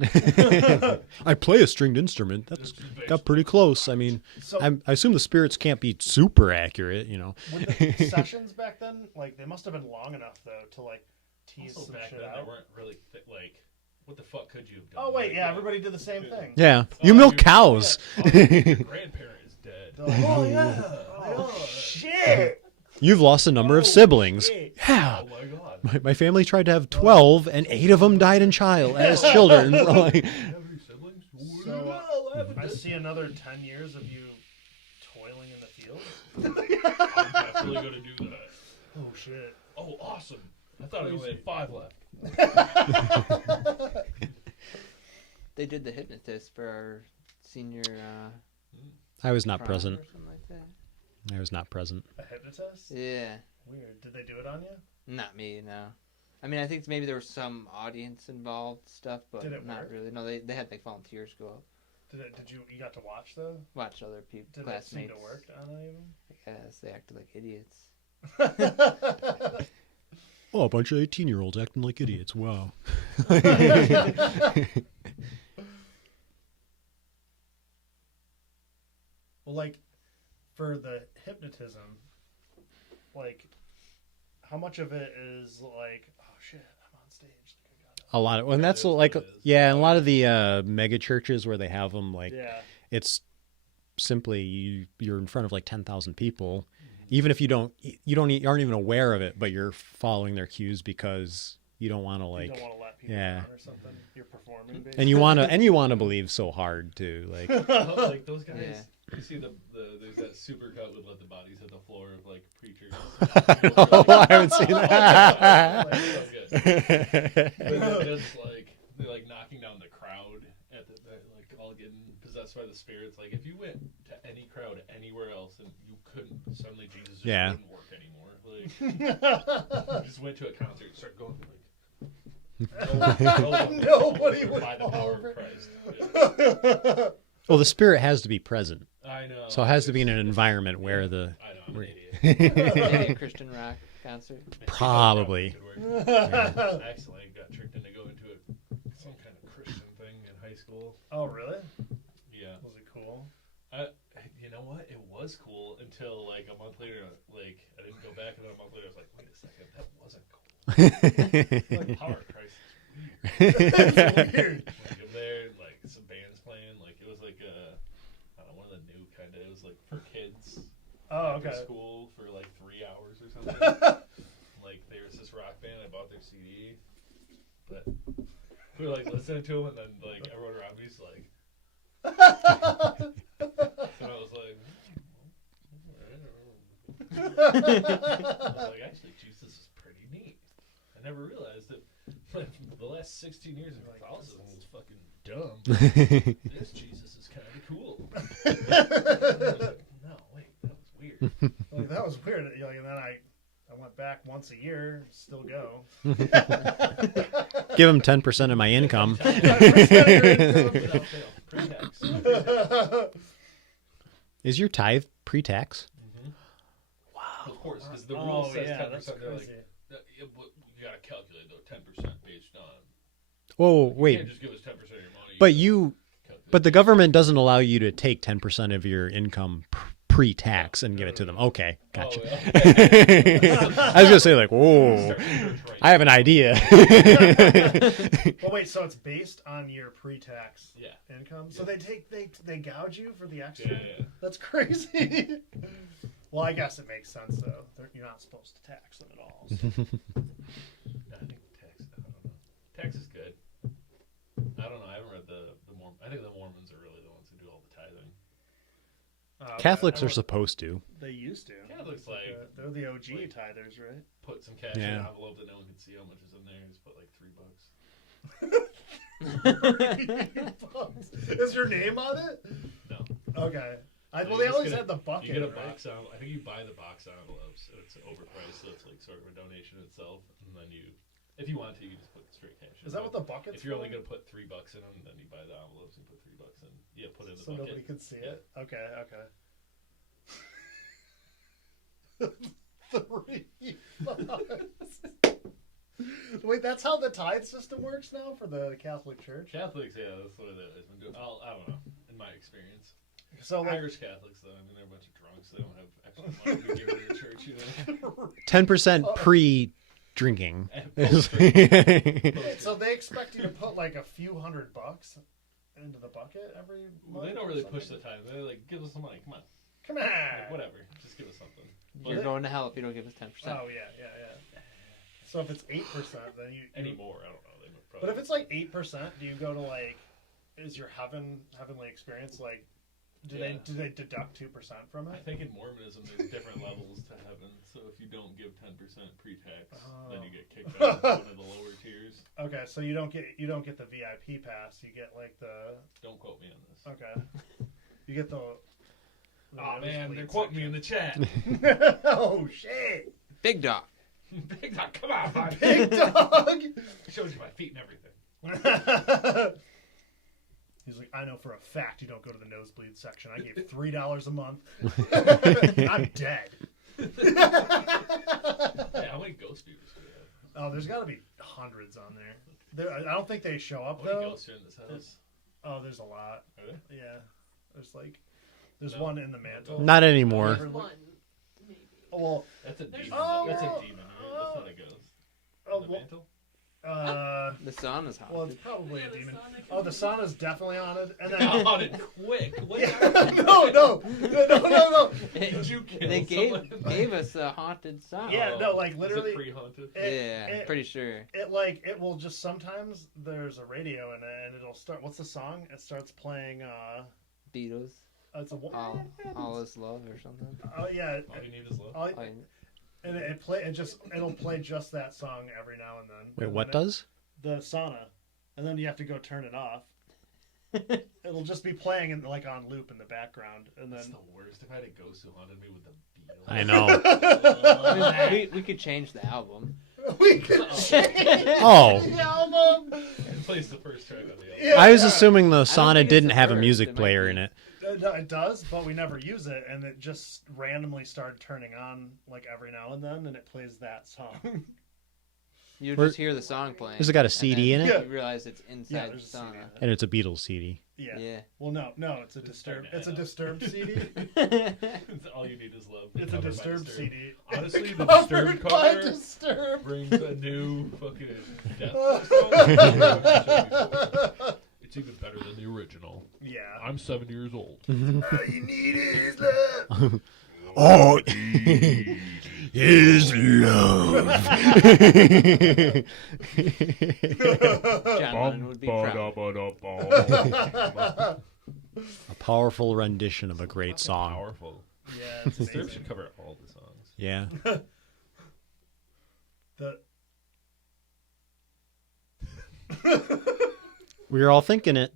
I play a stringed instrument. That's got pretty close. I mean, So, I assume the spirits can't be super accurate, you know. with the sessions back then, like, they must have been long enough, though, to, like, tease Also, some back shit then, out. they weren't really like, what the fuck could you have done? Oh, wait, Like, yeah, everybody did the same thing. Yeah, you Oh, milk your- cows. Oh, yeah. Your grandparent is dead. Oh, yeah. Oh, shit! You've lost a number of siblings. Shit. Yeah. Oh my god. My family tried to have 12, and 8 of them died as children. Like, You have any siblings? So, I see another 10 years of you toiling in the field. I'm definitely gonna do that. Oh, shit. Oh, awesome. I thought I only had 5 left. They did the hypnotist for our senior I was not prom present. or something like that. I was not present. A hypnotist? Yeah, Weird. Did they do it on you? not me. No, I mean I think maybe there was some audience involved stuff, but Did it not work? really. No, they had like volunteers go up, Did you got to watch, though? watch other people, Did it seem classmates. to work on any Yes, they acted like idiots. of them? Oh, a bunch of 18-year-olds acting like idiots. Wow. Well, like, for the hypnotism, like, how much of it is like, oh shit, I'm on stage. Like, I gotta... A lot of, and that's That's like, what it is. yeah, and a lot of the mega churches where they have them, like, Yeah. it's simply you're in front of like 10,000 people. Even if you aren't even aware of it, but you're following their cues because you don't want to You like, don't want to let people yeah. down or something. You're performing, basically. and you want to believe so hard too. Like, Oh, like those guys. Yeah. You see there's that super cut with let the bodies hit the floor of like preachers. I haven't seen that. Like, so good. But then just like they're like knocking down the crowd at the like all getting possessed by the spirits. Like if you went to any crowd anywhere else and you couldn't suddenly Jesus just Yeah. wouldn't work anymore. Like you just went to a concert and started going like Nobody would by the fall power over. of Christ. Yeah. Well, the spirit has to be present, I know. so it has to be in an environment where the I know. I'm an where- idiot. Maybe a Christian rock concert. Probably. I actually got tricked into going to some kind of Christian thing in high school. Oh, really? Yeah. Was it cool? You know what? It was cool until like a month later. Like I didn't go back, and then a month later, I was like, wait a second, that wasn't cool. Like Power of Christ is weird. It's weird. Like I'm there, like some bands playing. Like it was like I don't know, one of the new kind of. It was like for kids. Oh, After okay. school for like 3 hours or something. Like there was this rock band. I bought their CD, but we were like listening to them, and then like everyone around me was like, and I was like, I was like, actually, Jesus is pretty neat. I never realized that the last 16 years of Catholicism was fucking dumb. This Jesus is kind of cool. I was like, no, wait, that was weird. Like, that was weird. Like, and then I went back once a year, still go. give them 10% of my income. Without fail, pre-tax. Is your tithe pre-tax? Of course, because the rule Oh, says yeah, 10%. that's They're crazy. like, you gotta calculate though 10% based on. Oh, You wait, can't just give us 10% of your money. but the government doesn't allow you to take 10% of your income pre-tax and give it to them. Okay, gotcha. I was gonna say like, whoa, I have an idea. Well, wait, so it's based on your pre-tax Yeah. income? So they gouge you for the Yeah, extra? yeah. That's crazy. Well, I guess it makes sense, though. You're not supposed to tax them at all. So. I think tax. I don't know. Tax is good. I think the Mormons are really the ones who do all the tithing. Catholics I are don't- supposed to. They used to. Catholics, like- they're the OG like- tithers, right? Put some cash in Yeah. an envelope that no one can see how much is in there. Just put like $3. Is your name on it? No. Okay. So Well, you they just always get a- had the bucket. You get a right? box envelope. I think you buy the box envelopes, and it's overpriced, so it's like sort of a donation itself. And then you, if you want to, you can just put straight cash in. Is that what But the bucket's If you're for? only gonna put $3 in them, then you buy the envelopes and put $3 in. Yeah, put it in the So bucket. nobody could see Yeah. it? Okay, okay. $3. Wait, that's how the tithe system works now for the Catholic Church? Catholics, yeah, that's what they've been doing. I don't know, in my experience. So, like, Irish Catholics, though, I mean, they're a bunch of drunks. They don't have extra money to give to their church, you know. 10% pre-drinking. so they expect you to put like a few $100 into the bucket every Well, month? they don't or really something? push the tithe. They're like, give us some money, come on. Come on. Like, whatever, just give us something. You're going to hell if you don't give us 10%. Oh, yeah. So if it's 8%, then you... Anymore, I don't know. They probably, But if it's like 8%, do you go to like... Is your heavenly experience like... Do they deduct 2% from I it? think in Mormonism there's different levels to heaven. So if you don't give 10% pre-tax, then you get kicked out of one of the lower tiers. Okay, so you don't get the VIP pass. You get like the... Don't quote me on this. Okay. You get the... Oh man, they're quoting me in the chat. Oh shit! Big dog. Big dog, come on, man. Big dog. I showed you my feet and everything. He's like, I know for a fact you don't go to the nosebleed section. I gave $3 a month. I'm dead. Yeah, how many ghost viewers do we have? Oh, there's got to be hundreds on there. I don't think they show up How many though. ghosts are in this house? Oh, there's a lot. Are there? Yeah, there's No. one in the mantle. Not anymore. There's one, maybe. Oh, well, That's a demon. Oh, That's a well, demon, right? That's not a ghost. oh, the well, mantle? The sun is hot. well, it's probably Yeah, a the demon. sauna Oh, the can be- sauna's definitely haunted. And then On it quick. What Yeah, are no. Did you kill They someone? gave us a haunted sun. Yeah, no, like, Is literally- it pre-haunted? Yeah, pretty sure. It will just sometimes there's a radio in it and it'll start. What's the song? It starts playing. Beatles. It's a. All is love or something. Oh yeah. All you need is love. All, Oh, and it'll play just that song every now and then. Wait, what And does? The sauna, and then you have to go turn it off. It'll just be playing in like on loop in the background, and That's then. the worst. If I had a ghost who haunted me with the Beatles. I know. we could change the album. We could change Oh, the album. It plays the first track on the album. Yeah. I was assuming the think sauna it's didn't the have a first. music It might player be. in it. No, it does, but we never use it, and it just randomly started turning on like every now and then, and it plays that song. You Where- just hear the song playing. Has it got a and CD then in it? You realize it's Yeah, inside the there's a CD. sauna. And it's a Beatles CD. Yeah. Yeah. Well, no, it's a It's disturbed. starting to It's a add up. disturbed CD. All you need is love. It's a Covered by disturbed CD. Honestly, the Covered Disturbed by cover Disturbed. brings a new fucking depth. song. It's even better than the original. Yeah. I'm 7 years old. All you need is love. Oh, is love. John Lennon would be proud. A powerful rendition of a great Fucking song. Powerful. Yeah, it's Disturbed amazing. should cover all the songs. Yeah. We were all thinking it.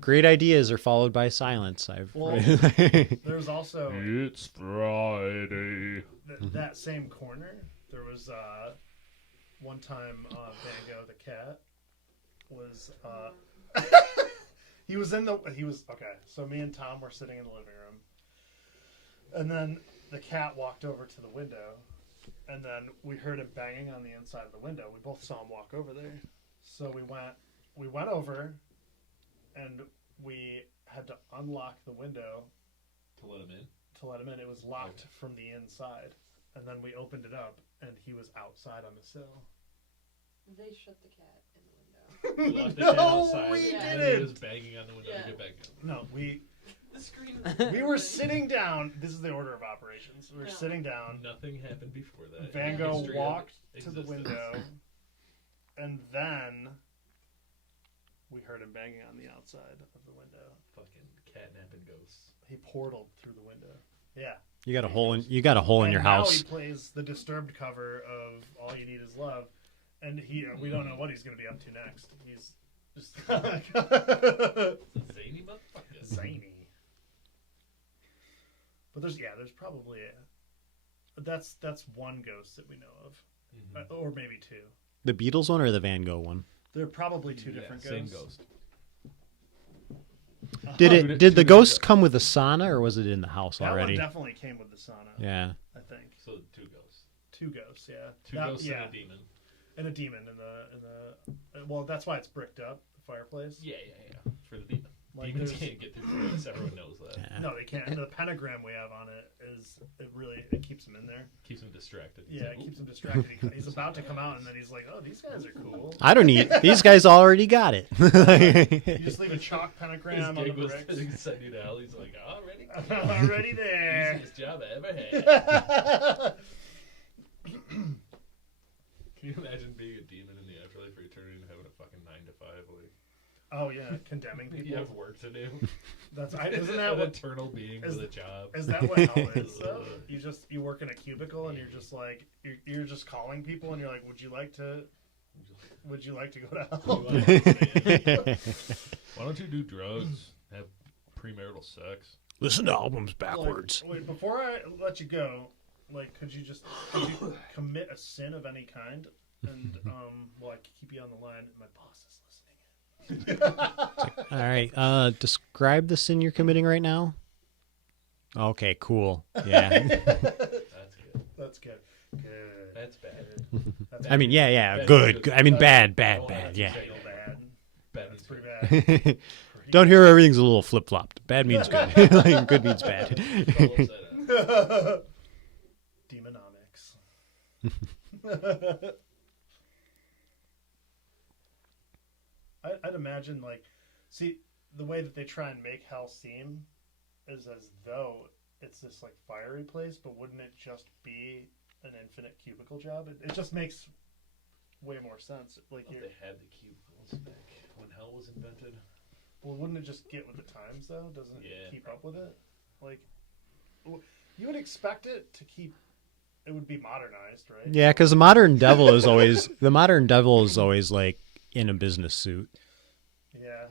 Great ideas are followed by silence. Well, There's also It's Friday. that same corner. There was one time Vango the cat was he was okay. So me and Tom were sitting in the living room, and then the cat walked over to the window, and then we heard him banging on the inside of the window. We both saw him walk over there, so we went over, and we had to unlock the window To let him in. It was locked from the inside, and then we opened it up, and he was outside on the sill. They shut the cat in the window. We locked the cat No, outside. we and then didn't. He was banging on the window Yeah. to get back in. No, we The screen. we were sitting down. This is the order of operations. We were No. sitting down. Nothing happened before that. Van in Gogh history of walked to the existence. window, and then We heard him banging on the outside of the window. Fucking catnapping ghosts. He portaled through the window. Yeah. You got a hole in And your now house. he plays the Disturbed cover of "All You Need Is Love," and we don't know what he's going to be up to next. He's just It's a zany motherfucker. zany. But there's probably that's one ghost that we know of, or maybe two. The Beatles one or the Van Gogh one? There are probably two different Same ghosts. ghost. Did the ghost come with a sauna or was it in the house That already? one definitely came with the sauna. Yeah. I think So 2 ghosts. two ghosts. Yeah, Two ghosts and a demon. and a demon in the. Well, that's why it's bricked up. The fireplace. Yeah. For the demon. Like, Demons there's- can't get through bricks. Everyone knows that. Yeah. No, they can't. And the pentagram we have on it keeps him in there. Keeps him distracted. He's Yeah, like, it keeps him distracted. He's about to come out, and then he's like, "Oh, these guys are cool." I don't need. These guys already got it. You just leave a chalk His pentagram on the gig was bricks. to send you to hell. He's like, already? Already there. Easiest job I ever had. Can you imagine being a demon in the afterlife for eternity and having a fucking 9 to 5? Like, Oh yeah, condemning people. you have work to do. Isn't that an what? eternal being is- with a job? Is that what hell is though? You work in a cubicle and you're just like you're just calling people and you're like, would you like to go to hell? Why don't you do drugs? Have premarital sex? Listen to albums backwards. Like, wait, before I let you go, like, could you commit a sin of any kind? And well, I could keep you on the line. My boss is listening. All right. Describe the sin you're committing right now. Okay, cool. Yeah. That's good. That's good. Good. That's bad. That's I mean, yeah. Bad. Good. I mean, bad. Oh, Yeah. that's real insane. bad. Bad That's means pretty good. bad. Don't hear everything's a little flip flopped. Bad means good. Like, good means bad. Double upside down. Demonomics. I'd imagine, like, see, the way that they try and make hell seem is as though it's this, like, fiery place, but wouldn't it just be an infinite cubicle job? It just makes way more sense. Like, Well, they had the cubicles back when hell was invented. well, wouldn't it just get with the times, though? Doesn't it Yeah. keep up with it? Like, you would expect it to keep... It would be modernized, right? Yeah, because the modern devil is always like in a business suit. Yeah.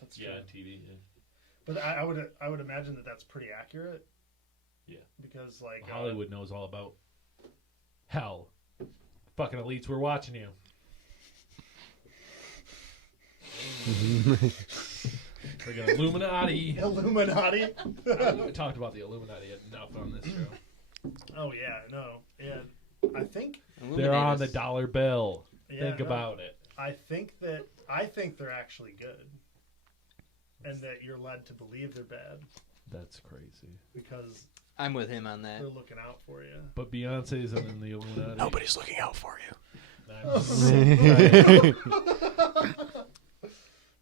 That's true. Yeah, on TV. Yeah. But I would imagine that that's pretty accurate. Yeah. Because, like... Hollywood knows all about hell. Fucking elites, we're watching you. Freaking Illuminati. Illuminati? We talked about the Illuminati enough on this show. Oh, yeah, no. Yeah. I think... They're on the Illuminators. dollar bill. Yeah, Think no. about it. I think they're actually good. And that you're led to believe they're bad. That's crazy. Because I'm with him on that. they're looking out for you. But Beyonce's in the Illuminati. Nobody's looking out for you.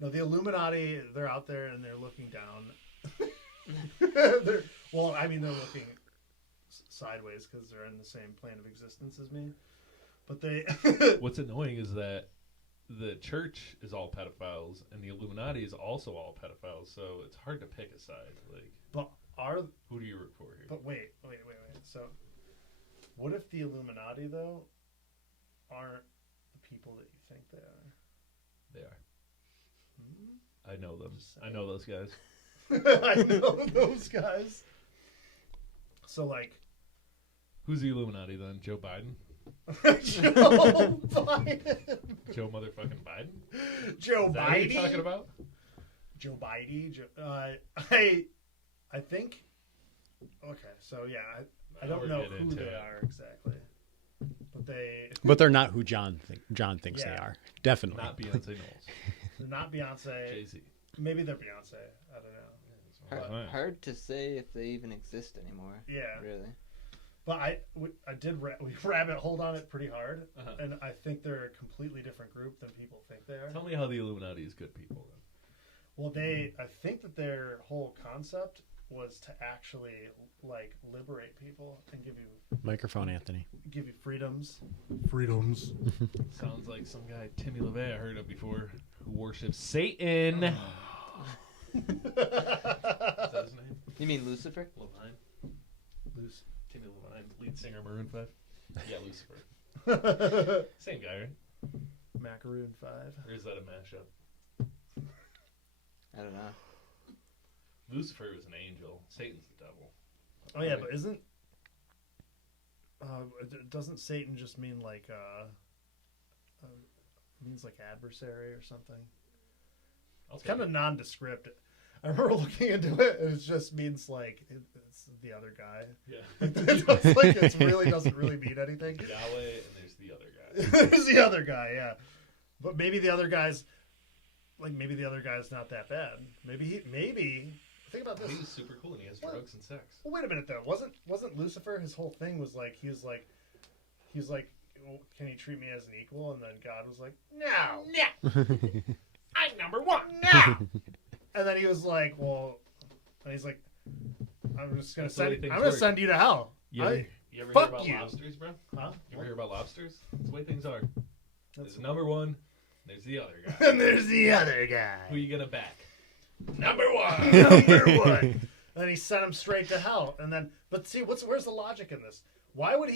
No, the Illuminati, they're out there and they're looking down. They're looking sideways because they're in the same plane of existence as me. But they... What's annoying is that the church is all pedophiles and the Illuminati is also all pedophiles, so it's hard to pick a side. Like, But who do you root for here? But wait. So, what if the Illuminati, though, aren't the people that you think they are? They are. I know them. I know those guys. I know those guys. So, like... Who's the Illuminati then? Joe Biden? Joe Biden. Joe motherfucking Biden? Joe Is that what Biden. you're talking about? Joe Biden. I think. Okay, so yeah, I don't know We're who getting they into it. are exactly, but But they're not who John thinks they Yeah. are. Definitely. Not Beyonce Knowles. they're not Beyonce. Jay-Z. Maybe they're Beyonce. I don't know. Right. Hard to say if they even exist anymore. Yeah, Really. but we rabbit hold on it pretty hard, Uh-huh. and I think they're a completely different group than people think they are. Tell me how the Illuminati is good people then. Well, I think that their whole concept was to actually like liberate people and give you Microphone, Anthony. freedoms. Freedoms. Sounds like some guy, Timmy LaVey, I heard of before, who worships Satan. Is that his name? You mean Lucifer? Levine? Loose. Timmy Levine, lead singer Maroon 5. Yeah, Lucifer. Same guy, right? Macaroon 5. Or is that a mashup? I don't know. Lucifer was an angel. Satan's the devil. Oh yeah, but isn't doesn't Satan just mean like means like adversary or something? It's kind of nondescript. I remember looking into it, and it just means like it's the other guy. Yeah. It really doesn't really mean anything. Yahweh, and there's the other guy. There's the other guy, yeah. But maybe the other guy's not that bad. Maybe think about this. He was super cool, and he has drugs and sex. Well, wait a minute though. Wasn't Lucifer? His whole thing was like he was like, well, can you treat me as an equal? And then God was like, no, I'm number one, no. And then he was like, well, and he's like, I'm gonna send you to hell. You ever hear Fuck about you. lobsters, bro? Huh? You ever hear about lobsters? That's the way things are. That's There's number one. There's the other guy. And there's the other guy. Who you gonna back? Number one. Number one. And he sent him straight to hell. And then, but see, where's the logic in this? Why would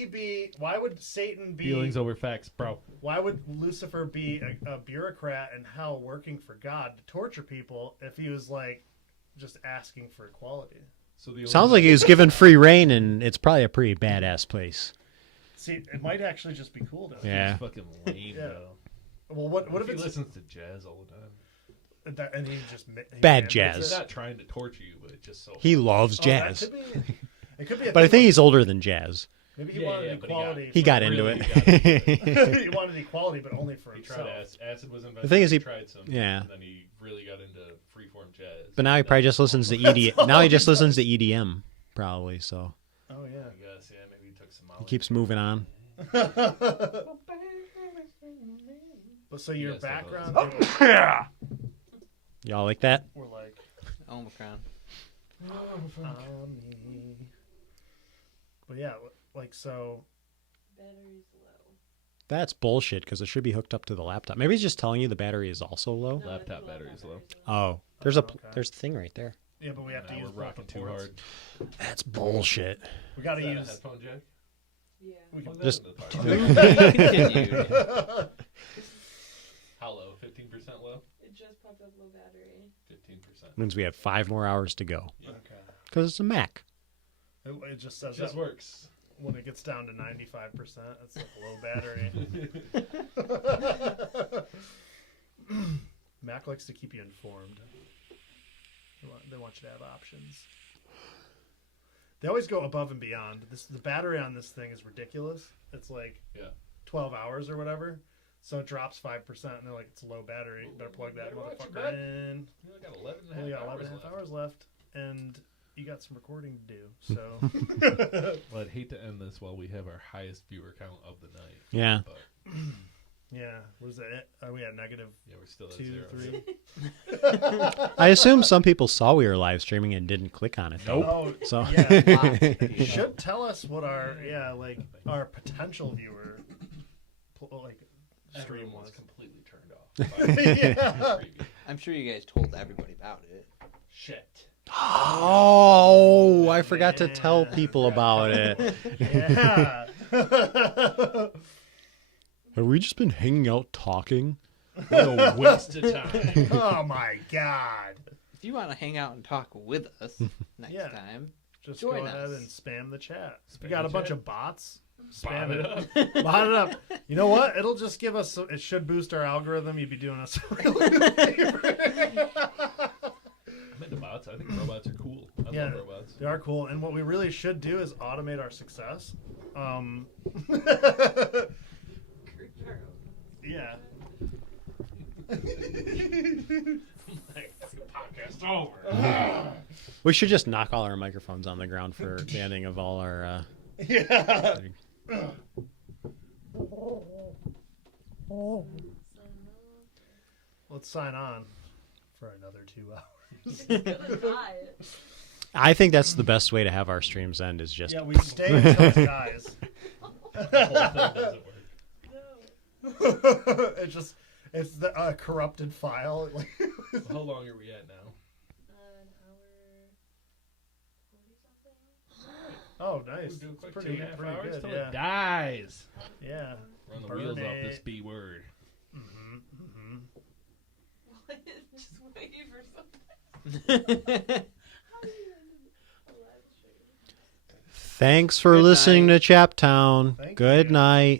Satan be... Feelings over facts, bro. Why would Lucifer be a bureaucrat in hell working for God to torture people if he was, like, just asking for equality? So the Sounds like he was given free reign, and it's probably a pretty badass place. See, it might actually just be cool to Yeah. He's fucking lame, Yeah. though. Well, what if he it's... listens to jazz all the time? And he just... Bad He's jazz. not trying to torture you, but it's just so... He loves That jazz. could be... It could be But I think he's older than jazz. Maybe he wanted but equality. He got Really into got it. He wanted equality, but only for He himself. tried acid was invented. The thing is he he- tried some. yeah. And then he really got into freeform jazz. But now he probably just listens to EDM. Now he just listens to EDM, probably. So Oh, yeah. I guess, yeah, maybe he took some Molly. he keeps moving on. But so your Yes, that background... Yeah. Y'all like that? We're like... Omicron. But yeah, like so. Battery's low. That's bullshit because it should be hooked up to the laptop. Maybe he's just telling you the battery is also low. No, Laptop it's battery's low. Oh, there's a okay. there's a thing right there. Yeah, but we have to Now use we're rocking both too ports. hard. That's bullshit. We got to Is that a use. headphone jack? Yeah. We can, Plug that Just- into the power. How low? 15% low? It just popped up low battery. 15%. Means we have 5 more hours to go Yeah. okay. because it's a Mac. It just says It just that works. when it gets down to 95%, it's like low battery. Mac likes to keep you informed. They want you to have options. They always go above and beyond. The battery on this thing is ridiculous. It's like 12 hours or whatever. So it drops 5%, and they're like, it's low battery. You better plug that Better watch your motherfucker back. in. You only got 11 and a Only half got 11 hours and a half left. hours left, and you got some recording to do. So, Well, I'd hate to end this while we have our highest viewer count of the night. Yeah. But yeah, what is it? Are we at negative yeah, we're still at 2, 0. 3? I assume some people saw we were live streaming and didn't click on it. Though. Oh, So yeah. You should tell us what our our potential viewer stream Everyone was. was completely turned off. Yeah. I'm sure you guys told everybody about it. Shit. Oh, I forgot to tell people about it. Yeah. Have we just been hanging out talking? What a waste of time. Oh my god. If you want to hang out and talk with us next Yeah. time, Just Join go ahead us. and spam the chat. We Spam got the a bunch chat. of bots. Bomb Spam it it. up. Bot it up. You know what? It'll just give us. It should boost our algorithm. You'd be doing us a really good favor. I'm into bots. I think robots are cool. I Yeah. love robots. They are cool, and what we really should do is automate our success. Yeah. Podcast over. We should just knock all our microphones on the ground for the ending of all our. Yeah. Let's sign on for another 2 hours. You're gonna die. I think that's the best way to have our streams end is just Yeah, we stay until it dies. The whole thing doesn't work. It's the corrupted file. How long are we at now? An hour 40 something. Oh, nice. We're doing quick, Pretty 2.5 hours good, till yeah. it dies. Yeah. Run the Burn wheels off it. this B word. What? Just wait for something. How do you end a live stream? Thanks for Good listening night. to Chaptown. Thank Good you. night.